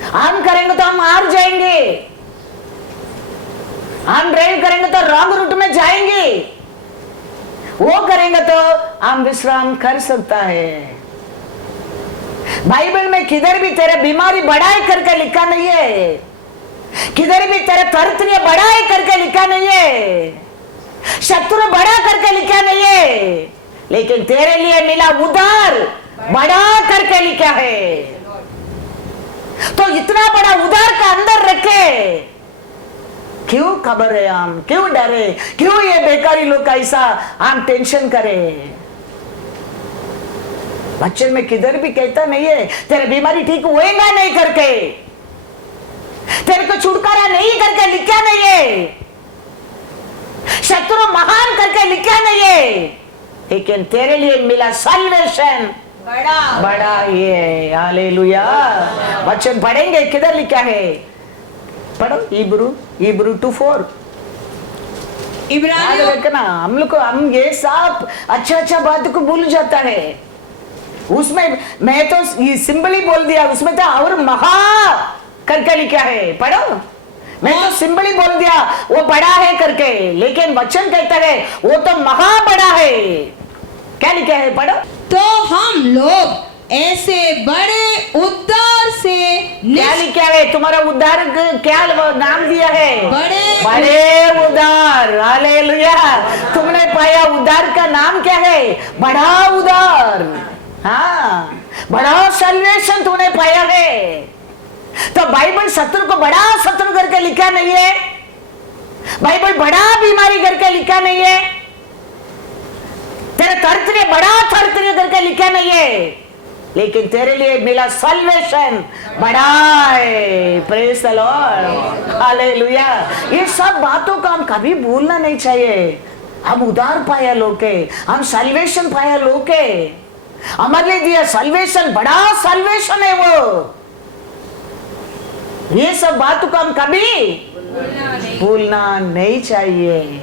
हम करेंगे तो हम हार जाएंगे, हम ड्राइव करेंगे तो रॉन्ग रूट में जाएंगे, वो करेंगे तो हम विश्राम कर सकता है। बाइबल में किधर भी तेरे बीमारी बढ़ाई करके लिखा नहीं है, किधर भी तेरे तरतरिया बढ़ाई करके लिखा नहीं है, शत्रु बड़ा करके लिखा नहीं है, लेकिन तेरे लिए मिला उधार बड़ा करके लिखा है। तो इतना बड़ा उधार का अंदर रखे, क्यों खबर है हम, क्यों डरे, क्यों ये बेकारी लोग का ऐसा हम टेंशन करें। बच्चन में किधर भी कहता नहीं है तेरे बीमारी ठीक होएगा नहीं करके, तेरे को छुटकारा नहीं करके लिखा नहीं है, शत्रु महान करके लिखा नहीं है, लेकिन तेरे लिए मिला सल्वेशन बड़ा ये। हालेलुया। वचन पढ़ेंगे, किधर लिखा है, पढ़ो, इब्रू 2:4। इब्रानियों रखना, हम लोग को हम ये सब अच्छा बात को भूल जाता है। उसमें मैं तो ये सिंबल ही बोल दिया, उसमें तो और महा करके लिखा है, पढ़ो। मैं तो सिंबल ही बोल दिया वो बड़ा है करके, लेकिन वचन कहता है वो तो महा बड़ा है। क्या लिखा है, पढ़ो। तो हम लोग ऐसे बड़े उद्धार से क्या लिखा है, तुम्हारा उद्धार क्या नाम दिया है, बड़े उद्धार। हालेलुया। तुमने पाया उद्धार का नाम क्या है, बड़ा उद्धार। हाँ, बड़ा सल्वेशन तूने पाया है। तो बाइबल शत्रु को बड़ा शत्रु करके लिखा नहीं है, बाइबल बड़ा बीमारी करके लिखा नहीं है, तेरे तरतरिया बड़ा तरतरिया करके लिखा नहीं है, लेकिन तेरे लिए मिला सल्वेशन बड़ा है। Praise the Lord. हालेलुया। ये सब बातों को हम कभी भूलना नहीं चाहिए। हम उद्धार पाया लोके, हम सल्वेशन पाया लोके, हमारे लिए दिया सल्वेशन बड़ा सल्वेशन है वो। ये सब बातों को हम कभी भूलना नहीं चाहिए,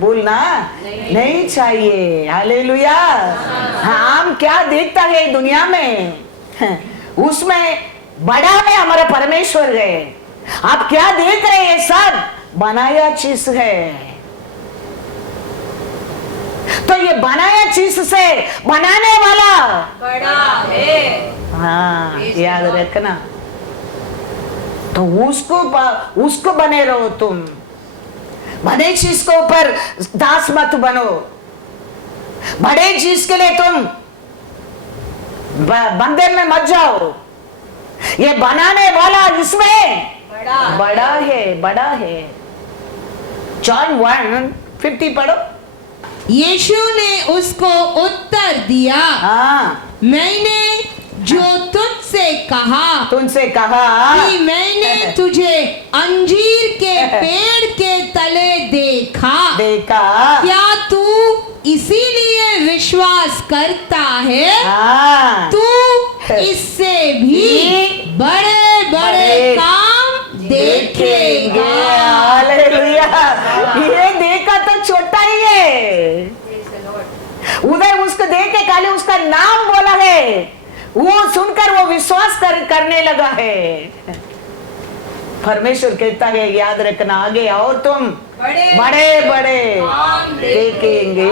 भूलना नहीं चाहिए। हालेलुया। हम क्या देखता है दुनिया में, उसमें बड़ा है हमारा परमेश्वर है। आप क्या देख रहे हैं, सब बनाया चीज है। तो ये बनाया चीज से बनाने वाला बड़ा है। हाँ, याद रखना। तो उसको बने रहो तुम, बड़े चीज के ऊपर दास मत बनो। बड़े चीज के लिए तुम बंधन में मत जाओ। ये बनाने वाला इसमें बड़ा है। जॉन 1:50 पढ़ो। यीशु ने उसको उत्तर दिया, हाँ, मैंने जो तुझसे कहा कि मैंने तुझे अंजीर के पेड़ के तले देखा, क्या तू इसीलिए विश्वास करता है? हाँ, तू इससे भी बड़े बड़े काम देखेगा। हालेलुया। ये देखा तो छोटा ही है, उधर उसको देख के खाली उसका नाम बोला है, वो सुनकर वो विश्वास करने लगा है। परमेश्वर कहता है याद रखना, आगे आओ तुम बड़े बड़े देखेंगे।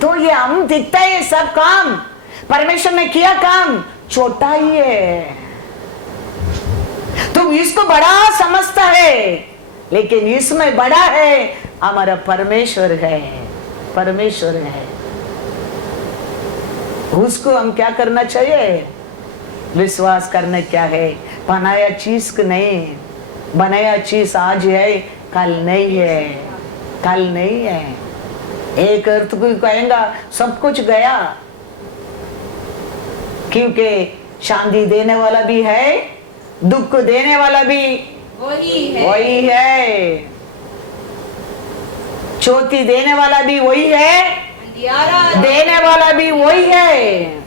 तो ये हम दिखता है सब काम, परमेश्वर ने किया काम छोटा ही है। तुम इसको बड़ा समझता है, लेकिन इसमें बड़ा है हमारा परमेश्वर है। परमेश्वर है, उसको हम क्या करना चाहिए, विश्वास करना। क्या है, बनाया चीज को नहीं, बनाया चीज आज है कल नहीं है, कल नहीं है। एक अर्थ को कहेगा सब कुछ गया, क्योंकि शांति देने वाला भी है, दुख देने वाला भी वही है, ज्योति देने वाला भी वही है, देने वाला भी वही है।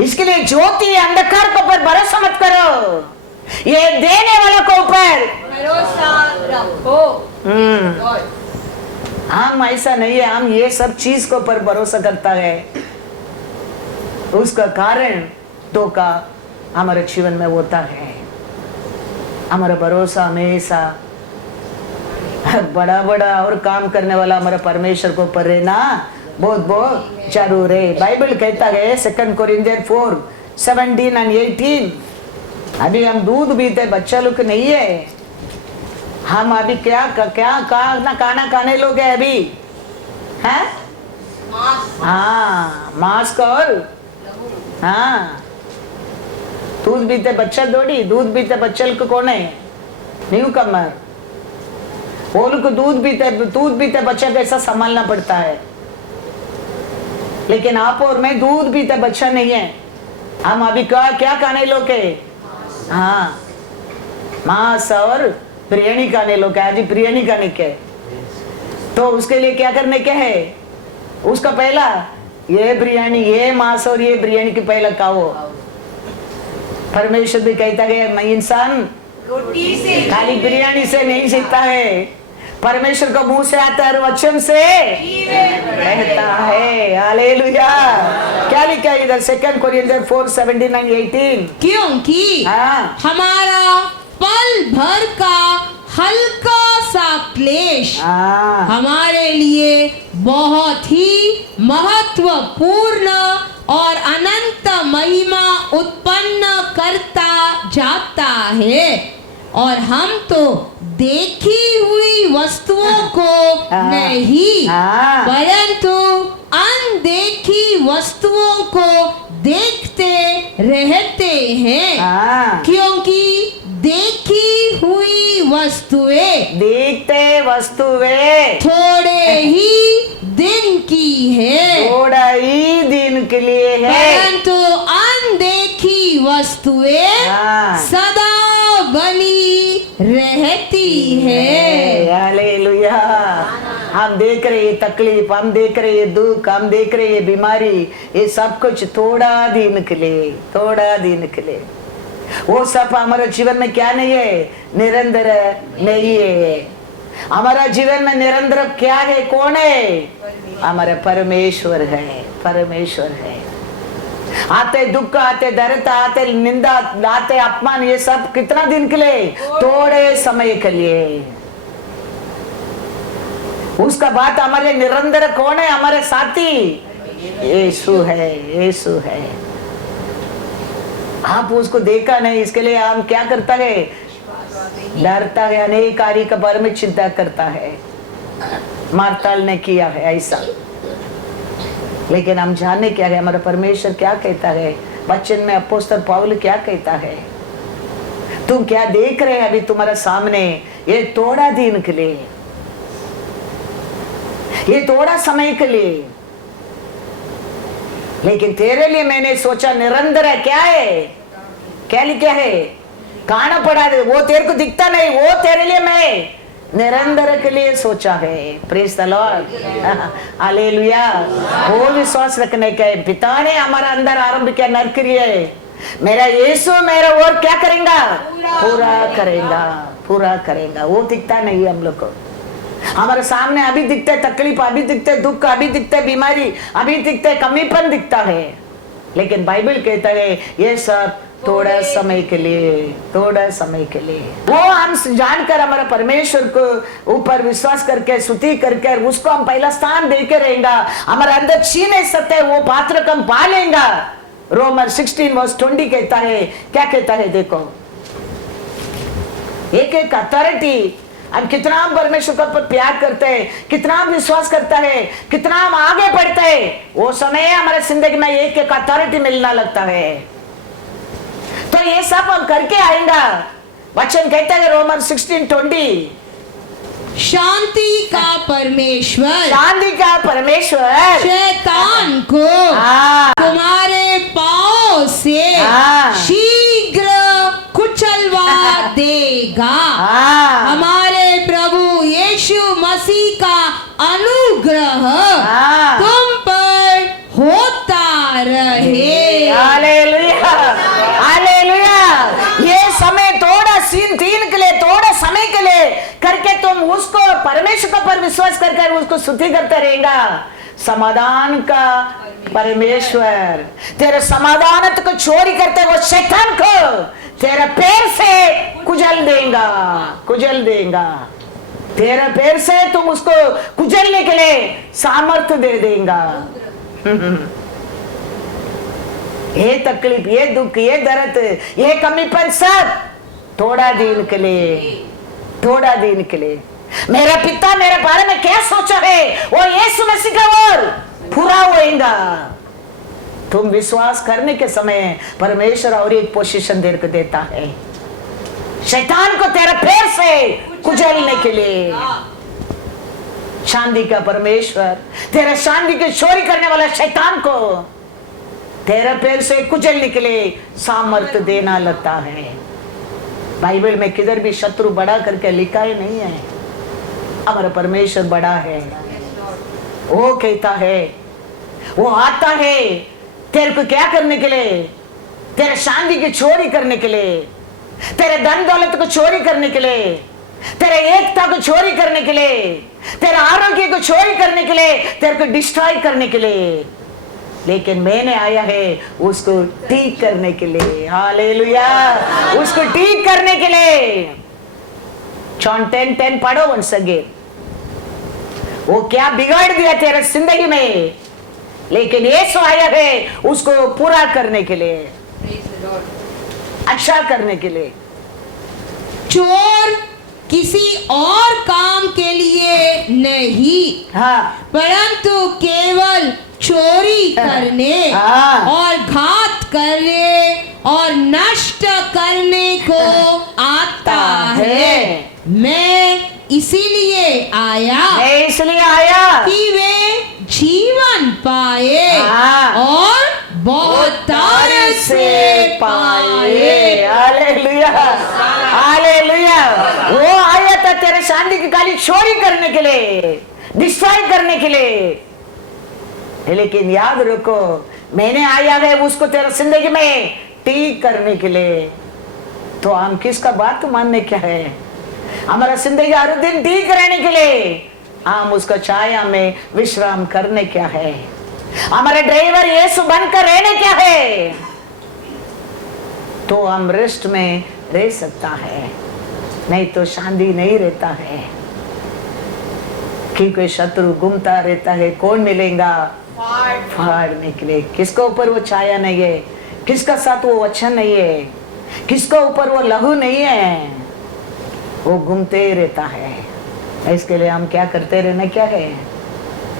इसके लिए ज्योति अंधकार के ऊपर भरोसा मत करो, ये देने वाला को ऊपर भरोसा रखो। हम ऐसा नहीं है, हम ये सब चीज को पर भरोसा करता है, उसका कारण धोखा हमारे जीवन में होता है। हमारा भरोसा हमेशा बड़ा बड़ा और काम करने वाला हमारा परमेश्वर को पर रहना बहुत बहुत जरूर है। बाइबल कहता है 2 कोरिन्थियर 4:17-18, अभी हम दूध पीते बच्चा लोग नहीं है, हम अभी क्या खाना खाने लोग है अभी, हैं? हाँ, मास्क और हाँ, दूध पीते बच्चा दौड़ी, दूध पीते बच्चा को कौन है? न्यू कमर। वो लोग दूध पीते बच्चा कैसा संभालना पड़ता है, लेकिन आप और मैं दूध पीते बच्चा नहीं है। हम अभी क्या खाने लोग है? हाँ, मांस और बिरयानी खाने लोग है। आज बिरयानी खाने के, तो उसके लिए क्या करने के है? उसका पहला ये बिरयानी, ये मांस और ये बिरयानी की पहला खाओ। परमेश्वर भी कहता है मैं इंसान रोटी से खाली बिरयानी से नहीं जीता है, परमेश्वर का मुंह से आता है, वचन से रहता है। हालेलुया। क्या लिखा है इधर 2 कोरिन्थियर 4:17-18? क्योंकि हाँ, हमारा पल भर का हल्का सा क्लेश हाँ, हमारे लिए बहुत ही महत्वपूर्ण और अनंत महिमा उत्पन्न करता जाता है, और हम तो देखी हुई वस्तुओं को नहीं हाँ, परंतु अनदेखी वस्तुओं को देखते रहते हैं, हाँ। क्योंकि देखी हुई वस्तुएं देखते वस्तुएं थोड़े ही दिन की है, थोड़ा ही दिन के लिए है, परंतु अनदेखी वस्तुएं हाँ। सदा बनी रहती है। हालेलुया। हम देख रहे ये तकलीफ, हम देख रहे ये दुख, हम देख रहे ये बीमारी, ये सब कुछ थोड़ा दिन के लिए, थोड़ा दिन के लिए। वो सब हमारे जीवन में क्या नहीं है? निरंतर नहीं है। हमारा जीवन में निरंतर क्या है? कौन है? हमारा परमेश्वर है, परमेश्वर है। आते दुख, आते दर्द, आते निंदा, आते अपमान, ये सब कितना दिन के लिए? थोड़े समय के लिए। उसका बात हमारे निरंतर कौन है? हमारे साथी यीशु है, यीशु है। आप उसको देखा नहीं, इसके लिए हम क्या करता है? डरता है, अनेक कार्य के बारे में चिंता करता है। मार्ताल ने किया है ऐसा, लेकिन हम जाने क्या है हमारा परमेश्वर क्या कहता है? वचन में अपोस्तल पौल क्या कहता है? तुम क्या देख रहे हैं अभी तुम्हारे सामने? ये थोड़ा दिन के लिए, ये थोड़ा समय के लिए, लेकिन तेरे लिए मैंने सोचा निरंतर है। क्या है? क्या लिखा है? काना पड़ा है, वो तेरे को दिखता नहीं, वो तेरे लिए मैं निरंतर के लिए सोचा है। Praise the Lord, hallelujah. वो विश्वास रखने के पिता ने हमारा अंदर आरंभ किया नर क्रिया, मेरा यीशु मेरा और क्या करेगा? पूरा करेगा, पूरा करेगा। वो दिखता नहीं हम लोग को। हमारे सामने अभी दिखते तकलीफ, अभी दिखते दुख, अभी दिखते बीमारी, अभी दिखते कमीपन दिखता है, लेकिन बाइबल कहता है ये सब थोड़ा समय के लिए, थोड़ा समय के लिए। वो हम जानकर हमारा परमेश्वर को ऊपर विश्वास करके स्तुति करके उसको हम पहला स्थान देके रहेगा। हमारे अंदर छीन नहीं सकते, वो पात्र कम पा लेगा। रोमर 16:20 कहता है, क्या कहता है? देखो, एक एक अथॉरिटी, हम कितना हम परमेश्वर के ऊपर प्यार करते हैं, कितना हम विश्वास करता है, कितना हम आगे बढ़ते हैं, वो समय हमारे जिंदगी में एक एक अथॉरिटी मिलना लगता है। तो ये सब हम करके आएगा। वचन कहता है रोमर 16:20, शांति का परमेश्वर, शांति का परमेश्वर शैतान को तुम्हारे पांव से शीघ्र कुचलवा देगा। हमारे प्रभु यीशु मसीह का अनुग्रह तुम पर होता रहे। Hallelujah, hallelujah. ये समय थोड़ा सीन तीन के लिए, थोड़ा समय के लिए करके तुम उसको परमेश्वर के पर विश्वास करके उसको स्तुति करता रहेगा, समाधान का परमेश्वर तेरे समाधान को चोरी करते वो शैतान को तेरे पैर से कुचल देगा, कुचल देगा। तेरे पैर से तुम उसको कुचलने के लिए सामर्थ्य दे देगा। ये तकलीफ, ये दुख, ये दर्द, ये कमीपन सब थोड़ा दिन के लिए, थोड़ा दिन के लिए। मेरा पिता मेरे बारे में क्या सोचा है वो यीशु मसीह का ओर पूरा होएगा। तुम विश्वास करने के समय परमेश्वर और एक पोजीशन देता है शैतान को तेरे पैर से कुचलने के लिए। शांति का परमेश्वर तेरे शांति की चोरी करने वाला शैतान को तेरे पैर से कुचलने के लिए सामर्थ्य देना लगता है। बाइबल में किधर भी शत्रु बड़ा करके लिखा ही नहीं है। हमारा परमेश्वर बड़ा है। वो कहता है, वो आता है तेरे को क्या करने के लिए, तेरे शांति की चोरी करने के लिए, तेरे धन दौलत को चोरी करने के लिए, तेरे एकता को चोरी करने के लिए, तेरे आरोग्य को चोरी करने के लिए, तेरे को डिस्ट्रॉय करने के लिए। लेकिन मैंने आया है उसको ठीक करने के लिए। हालेलुया, उसको ठीक करने के लिए। जॉन 10:10 पढ़ो once again। वो क्या बिगाड़ दिया तेरे जिंदगी में, लेकिन यीशु आया है उसको पूरा करने के लिए, अच्छा करने के लिए। चोर किसी और काम के लिए नहीं, हाँ, परंतु केवल चोरी करने और घात करने और नष्ट करने को आता है। मैं इसीलिए आया कि वे जीवन पाए और बहुतायत से पाए। Hallelujah, hallelujah. वो आया था तेरे शांति की खाली चोरी करने के लिए, डिस्ट्रॉय करने के लिए। लेकिन याद रखो, मैंने आया है उसको तेरे जिंदगी में ठीक करने के लिए। तो हम किसका बात मानने क्या है? हमारा जिंदगी हर दिन ठीक रहने के लिए हम उसका छाया में विश्राम करने क्या है? हमारा ड्राइवर यीशु बनकर रहने क्या है? तो हम रेस्ट में रह सकता है, नहीं तो शांति नहीं रहता है। क्योंकि शत्रु घूमता रहता है, कौन मिलेगा फाड़ने के लिए। किसको ऊपर वो छाया नहीं है, किसका साथ वो वचन नहीं है, किसको ऊपर वो लहू नहीं है, वो घूमते रहता है। इसके लिए हम क्या करते रहना क्या है?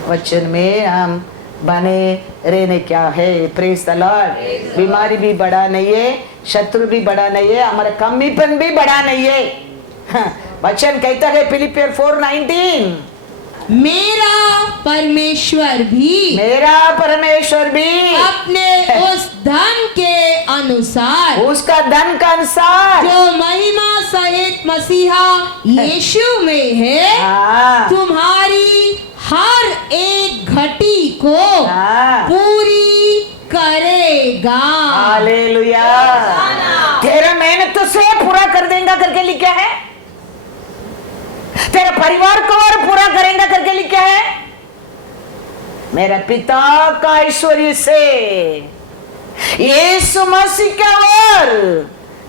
वचन में हम बने रहने क्या है। Praise the Lord. बीमारी भी बड़ा नहीं है, शत्रु भी बड़ा नहीं है, हमारा कमीपन भी बड़ा नहीं है। वचन कहता है फिलिपियर 4:19, मेरा परमेश्वर भी अपने उस धन के अनुसार, उसका धन का अनुसार जो महिमा सहित मसीहा यीशु में है, तुम्हारी हर एक घटी को पूरी करेगा। हालेलुया। तेरा मेहनत से पूरा कर देगा करके लिखा है। तेरा परिवार को और पूरा करेगा करके लिखा है। मेरा पिता का ऐश्वर्य से यीशु मसीह का और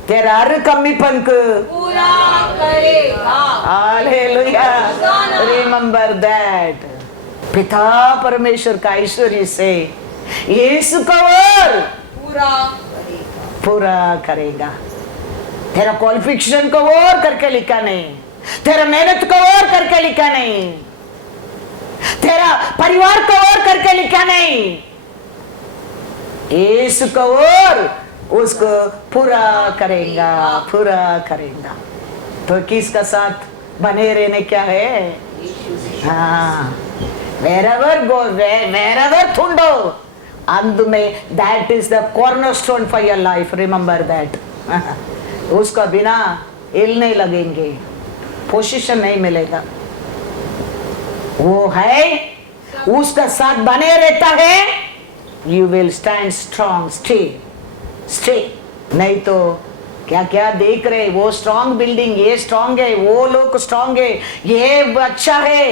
तेरा हर कमीपन को पूरा करेगा। हालेलुया। Remember that. पिता परमेश्वर का ऐश्वर्य से यीशु का और पूरा करेगा। तेरा क्वालिफिकेशन को और करके लिखा नहीं, तेरा मेहनत को और करके लिखा नहीं, तेरा परिवार को और करके लिखा नहीं, यीशु को और उसको पूरा करेगा, पूरा करेगा। तो किसका साथ बने रहने क्या है? हाँ, wherever go, wherever थुंडो अंध में, that is the cornerstone for your life. Remember that. उसका बिना हिलने लगेंगे, पोजीशन नहीं मिलेगा। वो है, उसका साथ बने रहता है, you will stand strong, stay. नहीं तो क्या क्या देख रहे, वो स्ट्रांग बिल्डिंग, ये स्ट्रांग है, वो लोग स्ट्रांग है, ये अच्छा है,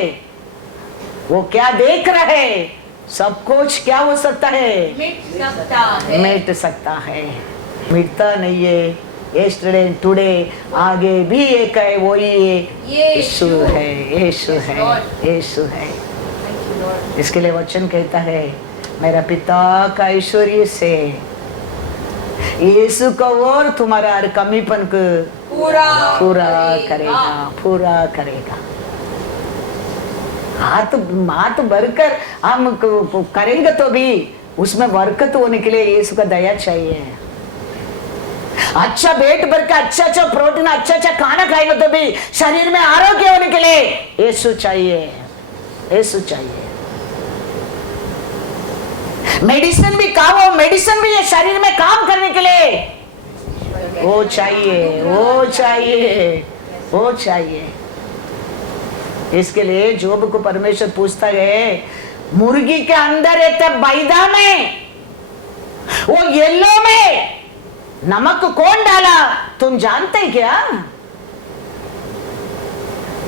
वो क्या देख रहे, सब कुछ क्या हो सकता है, मिट सकता है, मिटता नहीं है। यस्टरडे टुडे आगे भी एक है, वही है, यीशु है, यीशु है, यीशु है। इसके लिए वचन कहता है, मेरा पिता का ऐश्वर्य से यीशु को और तुम्हारा हर कमीपन को पूरा करेगा। हाथ भरकर हम करेंगे तो भी उसमें बरकत होने के लिए यीशु का दया चाहिए। अच्छा पेट भर के अच्छा प्रोटीन, अच्छा खाना खाएंगे तो भी शरीर में आरोग्य होने के लिए यीशु चाहिए, यीशु चाहिए। मेडिसिन भी खाओ, मेडिसिन भी ये शरीर में काम करने के लिए वो चाहिए, वो चाहिए, वो चाहिए। इसके लिए जोब को परमेश्वर पूछता है, मुर्गी के अंदर रहता बैदा में, वो येलो में नमक कौन डाला, तुम जानते क्या?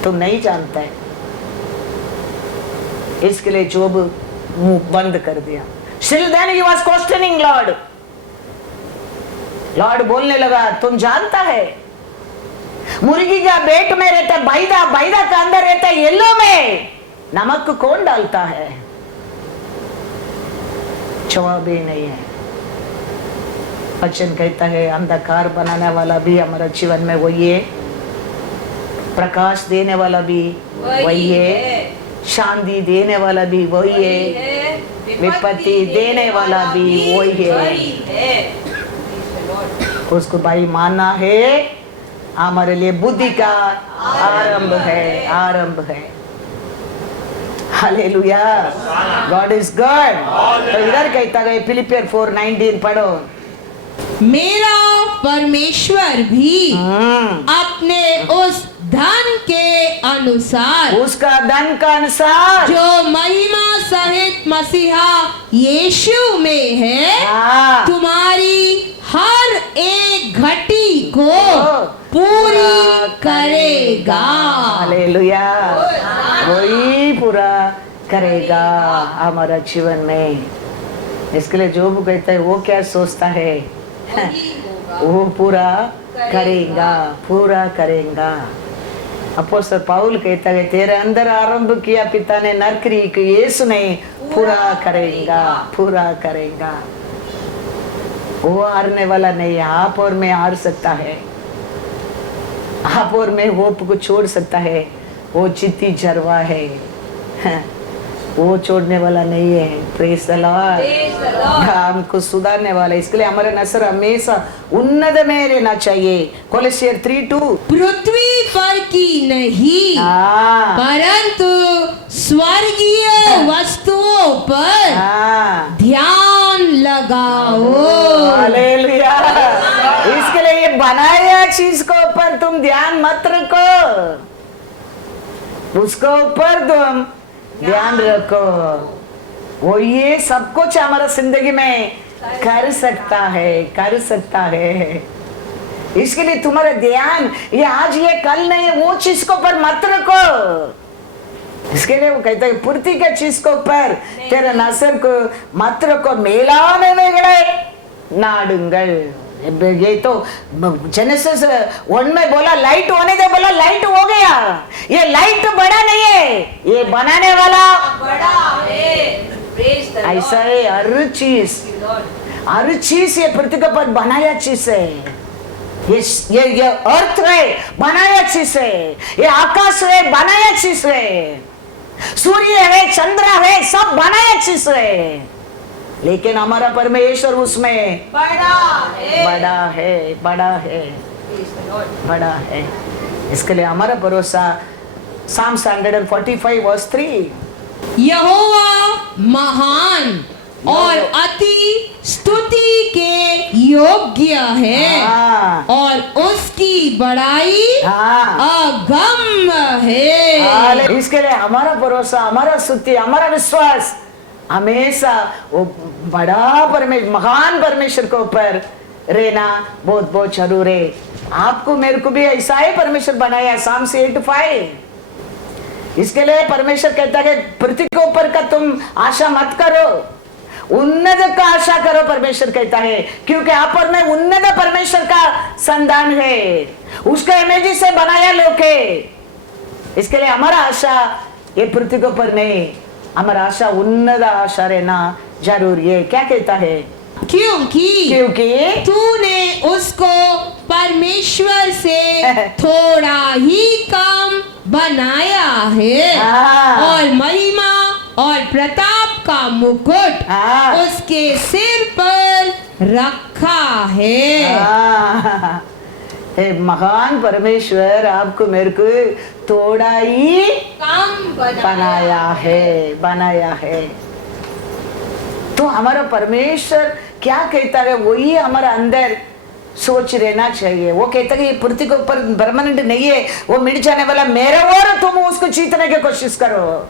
तुम नहीं जानते। इसके लिए जोब मुंह बंद कर दिया। Still then he was questioning Lord. Lord बोलने लगा, तुम जानता है मुर्गी का पेट में रहता बैदा, बैदा का अंदर रहता येलो में नमक कौन डालता है? जवाब ही नहीं है। वचन कहता है, अंधकार बनाने वाला भी हमारा जीवन में वही है, प्रकाश देने वाला भी वही है, शांति देने वाला भी वही है, विपत्ति देने वाला भी वही है। उसको भाई मानना है, हमारे लिए बुद्धि का आरंभ है, आरंभ है। Hallelujah, God is God. तो इधर कहता है फिलिपियर 4:19 पढ़ो, मेरा परमेश्वर भी अपने उस धन के अनुसार, उसका धन का अनुसार जो महिमा सहित मसीहा यीशु में है, तुम्हारी हर एक घटी को पूरी करेगा। हालेलुया, वही पूरा करेगा हमारा जीवन में। इसके लिए जो भी कहता है, वो क्या सोचता है, वो पूरा करेगा, पूरा करेगा। अपोस्तल पौल कहता है, तेरे अंदर आरंभ किया पिता ने नरकरी को यीशु ने पूरा करेगा, पूरा करेगा। वो हारने वाला नहीं है। आप और मैं हार सकता है, आप और मैं होप को छोड़ सकता है, वो जीती जरवा है, वो छोड़ने वाला नहीं है। प्रेज द लॉर्ड, हमको सुधारने वाला है। इसके लिए हमारा नजर हमेशा उन्नत में रहना चाहिए। कोलोसियर 3:2, पृथ्वी पर की नहीं परंतु स्वर्गीय वस्तुओं पर ध्यान लगाओ। हालेलुया। इसके लिए ये बनाया चीज को ऊपर तुम ध्यान मत रखो, उसको ऊपर तुम ध्यान रखो। वो ये सब कुछ हमारा जिंदगी में कर सकता है, कर सकता है। इसके लिए तुम्हारा ध्यान ये आज ये कल नहीं है, वो चीज को पर मत रखो। इसके लिए वो कहता है पूर्ति के चीज को पर तेरे नजर को मत रखो, மேலானவைகளை நாடுங்கள்। ये तो जेनेसिस 1 में बोला लाइट होने दे, बोला लाइट हो गया। ये लाइट बड़ा नहीं है, ये बनाने वाला बड़ा है। ऐसा है हर चीज ये पृथ्वी पर बनाया चीज है। ये अर्थ है बनाया चीज है, ये आकाश है बनाया चीज है, सूर्य है, चंद्र है, सब बनाया चीज है। लेकिन हमारा परमेश्वर उसमें बड़ा है, बड़ा है, बड़ा है, बड़ा है। इसके लिए हमारा भरोसा Psalm 145:3, यहोवा महान और अति स्तुति के योग्य है और उसकी बड़ाई अगम्य है। इसके लिए हमारा भरोसा, हमारा स्तुति, हमारा विश्वास हमेशा वो बड़ा परमेश्वर, महान परमेश्वर के ऊपर रहना बहुत बहुत जरूर है। आपको मेरे को भी ऐसा ही परमेश्वर बनाया, साम से 8:5। इसके लिए परमेश्वर कहता है पृथ्वी के ऊपर का तुम आशा मत करो, उन्नत का आशा करो। परमेश्वर कहता है क्योंकि आप और मैं उन्नत परमेश्वर का संतान है, उसका इमेज से बनाया लोग है। इसके लिए हमारा आशा ये पृथ्वी के ऊपर नहीं, हमारा आशा उन्नत आशा रहना जरूरी है। क्या कहता है? क्योंकि तूने उसको परमेश्वर से थोड़ा ही कम बनाया है और महिमा और प्रताप का मुकुट उसके सिर पर रखा है। हे महान परमेश्वर, आपको मेरे को थोड़ा ही कम बनाया है। तो हमारा परमेश्वर क्या कहता है वही हमारा अंदर सोच रहना चाहिए। वो कहता है ये पृथ्वी के ऊपर परमानेंट नहीं है, वो मिट जाने वाला, मेरे और तुम उसको जीतने की कोशिश करो।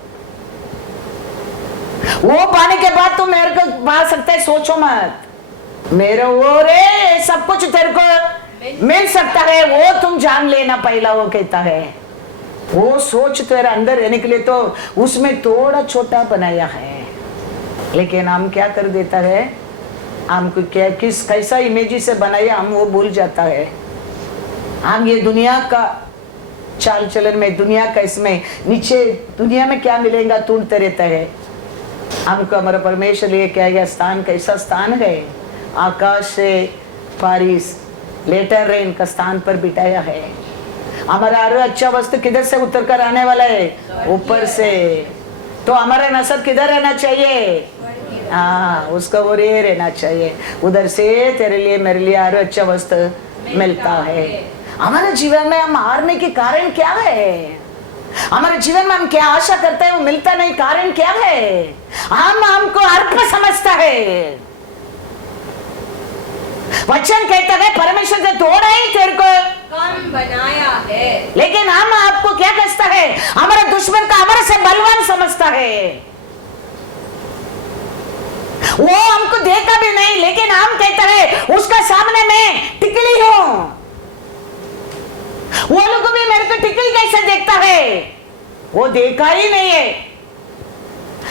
वो पाने के बाद तुम मेरे को पा सकते है, सोचो मत मेरे और सब कुछ तेरे को मिल सकता है, वो तुम जान लेना पहला। वो कहता है वो सोच तेरे अंदर रहने के लिए तो उसमें थोड़ा छोटा बनाया है। लेकिन हम क्या कर देता है, हमको क्या किस कैसा इमेज से बनाया हम वो भूल जाता है। हम ये दुनिया का चाल चलन में, दुनिया का इसमें नीचे दुनिया में क्या मिलेगा ढूंढते रहता है। हमको हमारा परमेश्वर लिए क्या गया स्थान, कैसा स्थान है, आकाश से बारिश लेटर रेन का स्थान पर बिठाया है। हमारा हर अच्छा वस्तु किधर से उतर कर आने वाला है, ऊपर से। तो हमारा नसर किधर रहना चाहिए, हाँ उसका वो रे रहना चाहिए। उधर से तेरे लिए मेरे लिए हर अच्छा वस्तु मिलता है। हमारे जीवन में हम हारने के कारण क्या है, हमारे जीवन में हम क्या आशा करते हैं वो मिलता नहीं, कारण क्या है, हमको अर्थ समझता है। वचन कहता है परमेश्वर ने थोड़ा ही तेरे को कम बनाया है, लेकिन हम आपको क्या कहता है, हमारे दुश्मन का हमारे से बलवान समझता है। वो हमको देखा भी नहीं, लेकिन हम कहता है उसका सामने में टिकली हूं। वो लोग भी मेरे को टिकली कैसे देखता है, वो देखा ही नहीं है,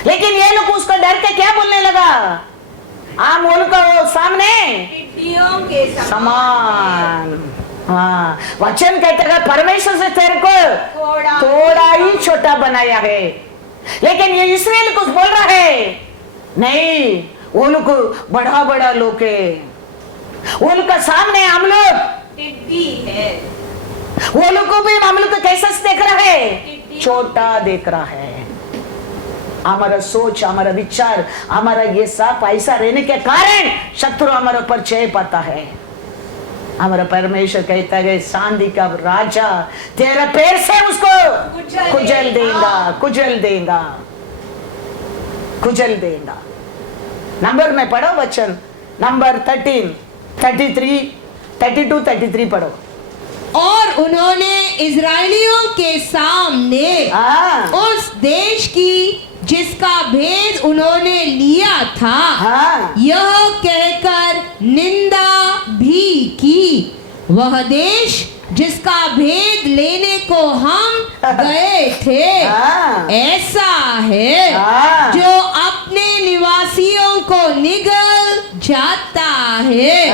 लेकिन ये लोग उसको डर के क्या बोलने लगा, आम वो लोग वो सामने टिड्डियों के समान। हाँ वचन कहते हैं परमेश्वर से तेरे को थोड़ा ही छोटा बनाया है। लेकिन ये इस्राएल कुछ बोल रहा है नहीं, वो लोग बड़ा बड़ा लोग है, वो लोग का सामने हम लोग टिड्डी है, वो लोग को भी हम लोग को कैसा देख रहा है, छोटा देख रहा है। हमारा सोच, हमारा विचार, हमारा ये सब ऐसा रहने के कारण शत्रु हमारे ऊपर जय पाता है। हमारा परमेश्वर कहता है शांति का राजा तेरे पैर से उसको कुचल देगा। नंबर में पढ़ो वचन, नंबर 13, 33, 32, 33 पढ़ो। और उन्होंने इजरायलियों के सामने उस देश की जिसका भेद उन्होंने लिया था यह कहकर निंदा भी की, वह देश जिसका भेद लेने को हम गए थे ऐसा है जो अपने निवासियों को निगल जाता है,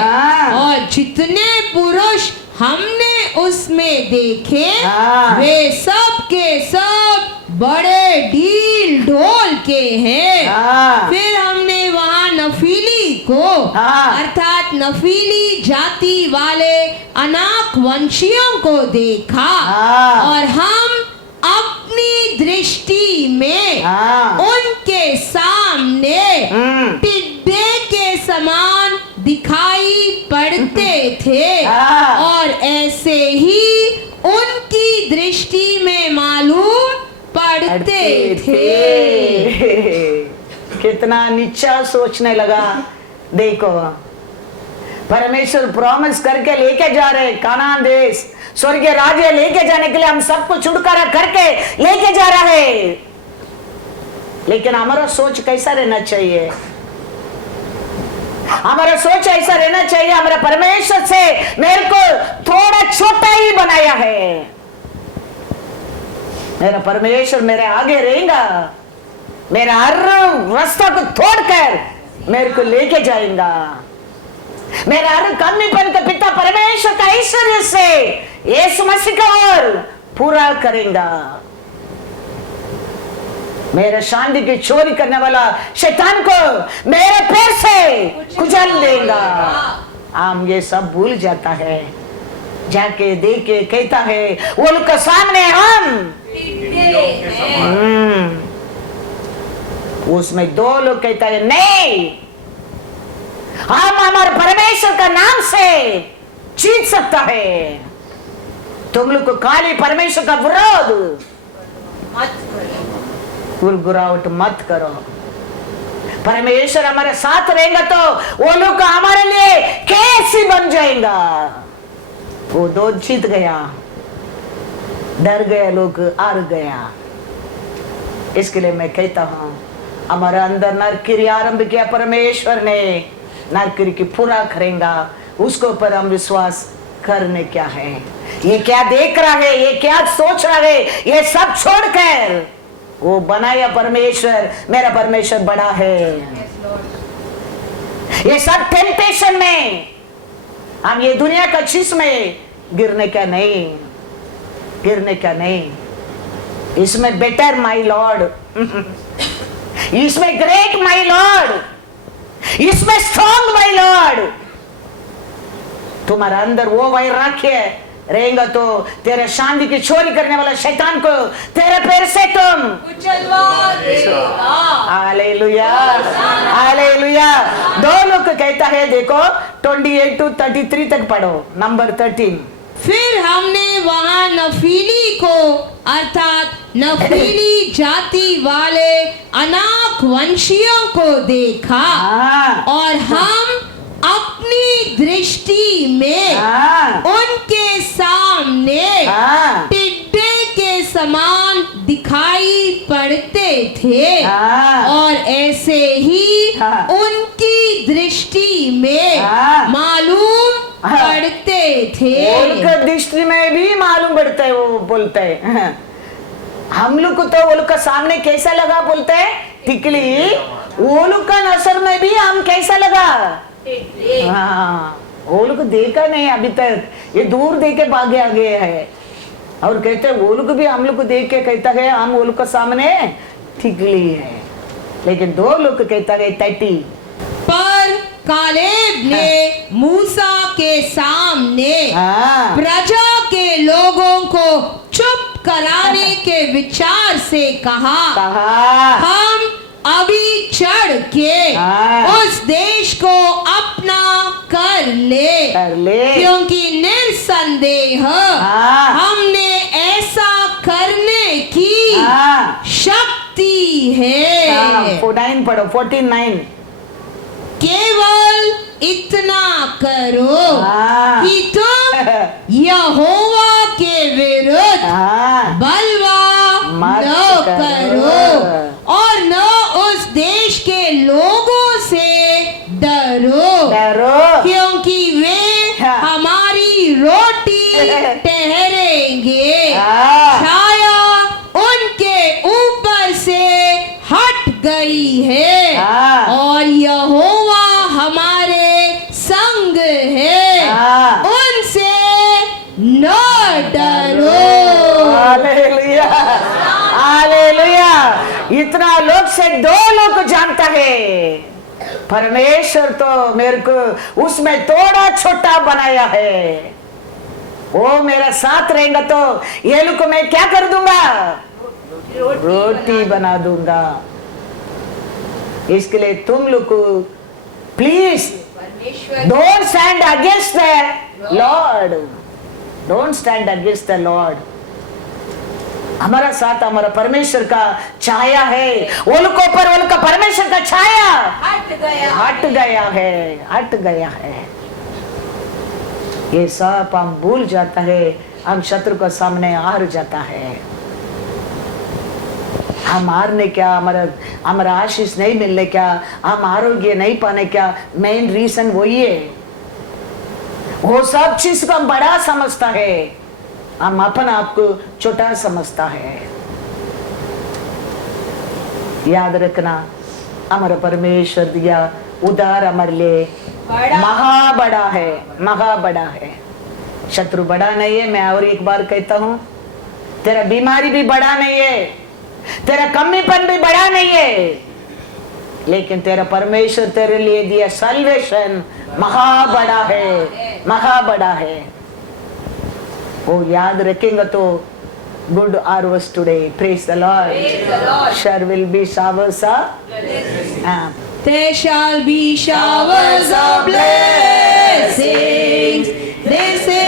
और जितने पुरुष हमने उसमें देखे वे सब के सब बड़े ढील ढोल के हैं। फिर हमने वहां नफीली को अर्थात नफीली जाति वाले अनाक वंशियों को देखा, और हम अपनी दृष्टि में उनके सामने टिड्डे के समान दिखाई पड़ते थे, और ऐसे ही उनकी दृष्टि में मालूम पड़ते थे। कितना नीचा सोचने लगा। देखो परमेश्वर प्रॉमिस करके लेके जा रहे कानान देश, स्वर्गीय राज्य लेके जाने के लिए हम सबको छुटकारा करके लेके जा रहा है। लेकिन हमारा सोच कैसा रहना चाहिए, हमारा सोच ऐसा रहना चाहिए, हमारा परमेश्वर से मेरे को थोड़ा छोटा ही बनाया है। मेरा परमेश्वर मेरे आगे रहेगा, मेरा हर रास्ता को तोड़कर मेरे को लेके जाएगा। मेरा हर कमीपन का पिता परमेश्वर का ऐश्वर्य से यीशु मसीह का और पूरा करेगा। मेरे शांति की चोरी करने वाला शैतान को मेरे पैर से कुचल देगा। हम ये सब भूल जाता है, जाके देख के कहता है वो लोग के सामने हम उसमें दो लोग कहता है नहीं, हम हमारे परमेश्वर का नाम से जीत सकता है। तुम लोग को खाली परमेश्वर का विरोध गुरगुरावट मत करो। परमेश्वर हमारे साथ रहेगा तो वो लोग हमारे लिए कैसे बन जाएगा। वो दो जीत गया, डर गए लोग, हार गया। इसके लिए मैं कहता हूं हमारे अंदर नरकिरी आरंभ किया परमेश्वर ने, नरकिरी की पूरा करेगा। उसको पर हम विश्वास करने क्या है, ये क्या देख रहा है, ये क्या सोच रहा है, ये सब छोड़कर वो बनाया परमेश्वर, मेरा परमेश्वर बड़ा है। ये सब टेम्पटेशन में हम ये दुनिया का चीज में गिरने का नहीं, गिरने का नहीं। इसमें बेटर माई लॉर्ड, इसमें ग्रेट माई लॉर्ड, इसमें स्ट्रॉन्ग माई लॉर्ड। तुम्हारा अंदर वो वैराग्य रहेगा तो तेरे शांति की चोरी करने वाला शैतान को तेरे पैर से तुम कुचलवा देगा। Hallelujah, hallelujah. दो लोग कहता है, देखो 28 to 33 तक पढ़ो, नंबर 13। फिर हमने वहां नफीली को अर्थात नफीली जाति वाले अनाक वंशियों को देखा और हम अपनी दृष्टि में उनके सामने टिड्डे के समान दिखाई पड़ते थे और ऐसे ही उनकी दृष्टि में मालूम पड़ते थे। उनके दृष्टि में भी मालूम पड़ता है। वो बोलते हैं हम लोग को तो वो लोग का सामने कैसा लगा, बोलते हैं तिकली। वो लोग का नजर में भी हम कैसा लगा, हाँ, वो लोग देखा नहीं अभी तक, ये दूर देख के भागे आगे है। और कहते हैं वो लोग भी हम लोग को देख के कहता है हम वो लोग का सामने तिकली है। लेकिन दो लोग कहता है 30। पर कालेब ने मूसा के सामने प्रजा के लोगों को चुप कराने के विचार से कहा हम अभी चढ़ के उस देश को अपना कर ले क्योंकि निर्संदेह हमने ऐसा करने की शक्ति है। 49 पढ़ो, 49। केवल इतना करो कि तुम यहोवा के विरुद्ध बलवा न करो और न उस देश के लोगों से डरो क्योंकि वे हमारी रोटी ठहरेंगे। छाया उनके ऊपर से हट गई है और यहोवा हमारे संग है, उनसे न डरो। Hallelujah, hallelujah. इतना लोग से दो लोग जानता है परमेश्वर तो मेरे को उसमें थोड़ा छोटा बनाया है। वो मेरा साथ रहेगा तो ये लोग को मैं क्या कर दूंगा, रोटी बना दूंगा। इसके लिए तुम लोग को please don't stand against the Lord, don't stand against the Lord. हमारा साथ हमारा परमेश्वर का छाया है, वो लोग को ऊपर वो लोग का परमेश्वर का छाया हट गया है। ये सब हम भूल जाता है, हम शत्रु के सामने हार जाता है। हम हारने क्या, हमारा आशीष नहीं मिलने क्या, हम आरोग्य नहीं पाने क्या, मेन रीजन वही है। वो सब चीज को हम बड़ा समझता है, हम अपना आपको छोटा समझता है। याद रखना, हमारा परमेश्वर दिया उधार हमारे लिए महा बड़ा है, महा बड़ा है। शत्रु बड़ा नहीं है। मैं और एक बार कहता हूं, तेरा बीमारी भी बड़ा नहीं है, तेरा कमीपन भी बड़ा नहीं है, लेकिन तेरा परमेश्वर तेरे लिए दिया सल्वेशन महा बड़ा है, महा बड़ा है। वो याद रखेंगे तो good harvest today. Praise the Lord. Praise the Lord. There will be showers of There shall be showers of blessings. They say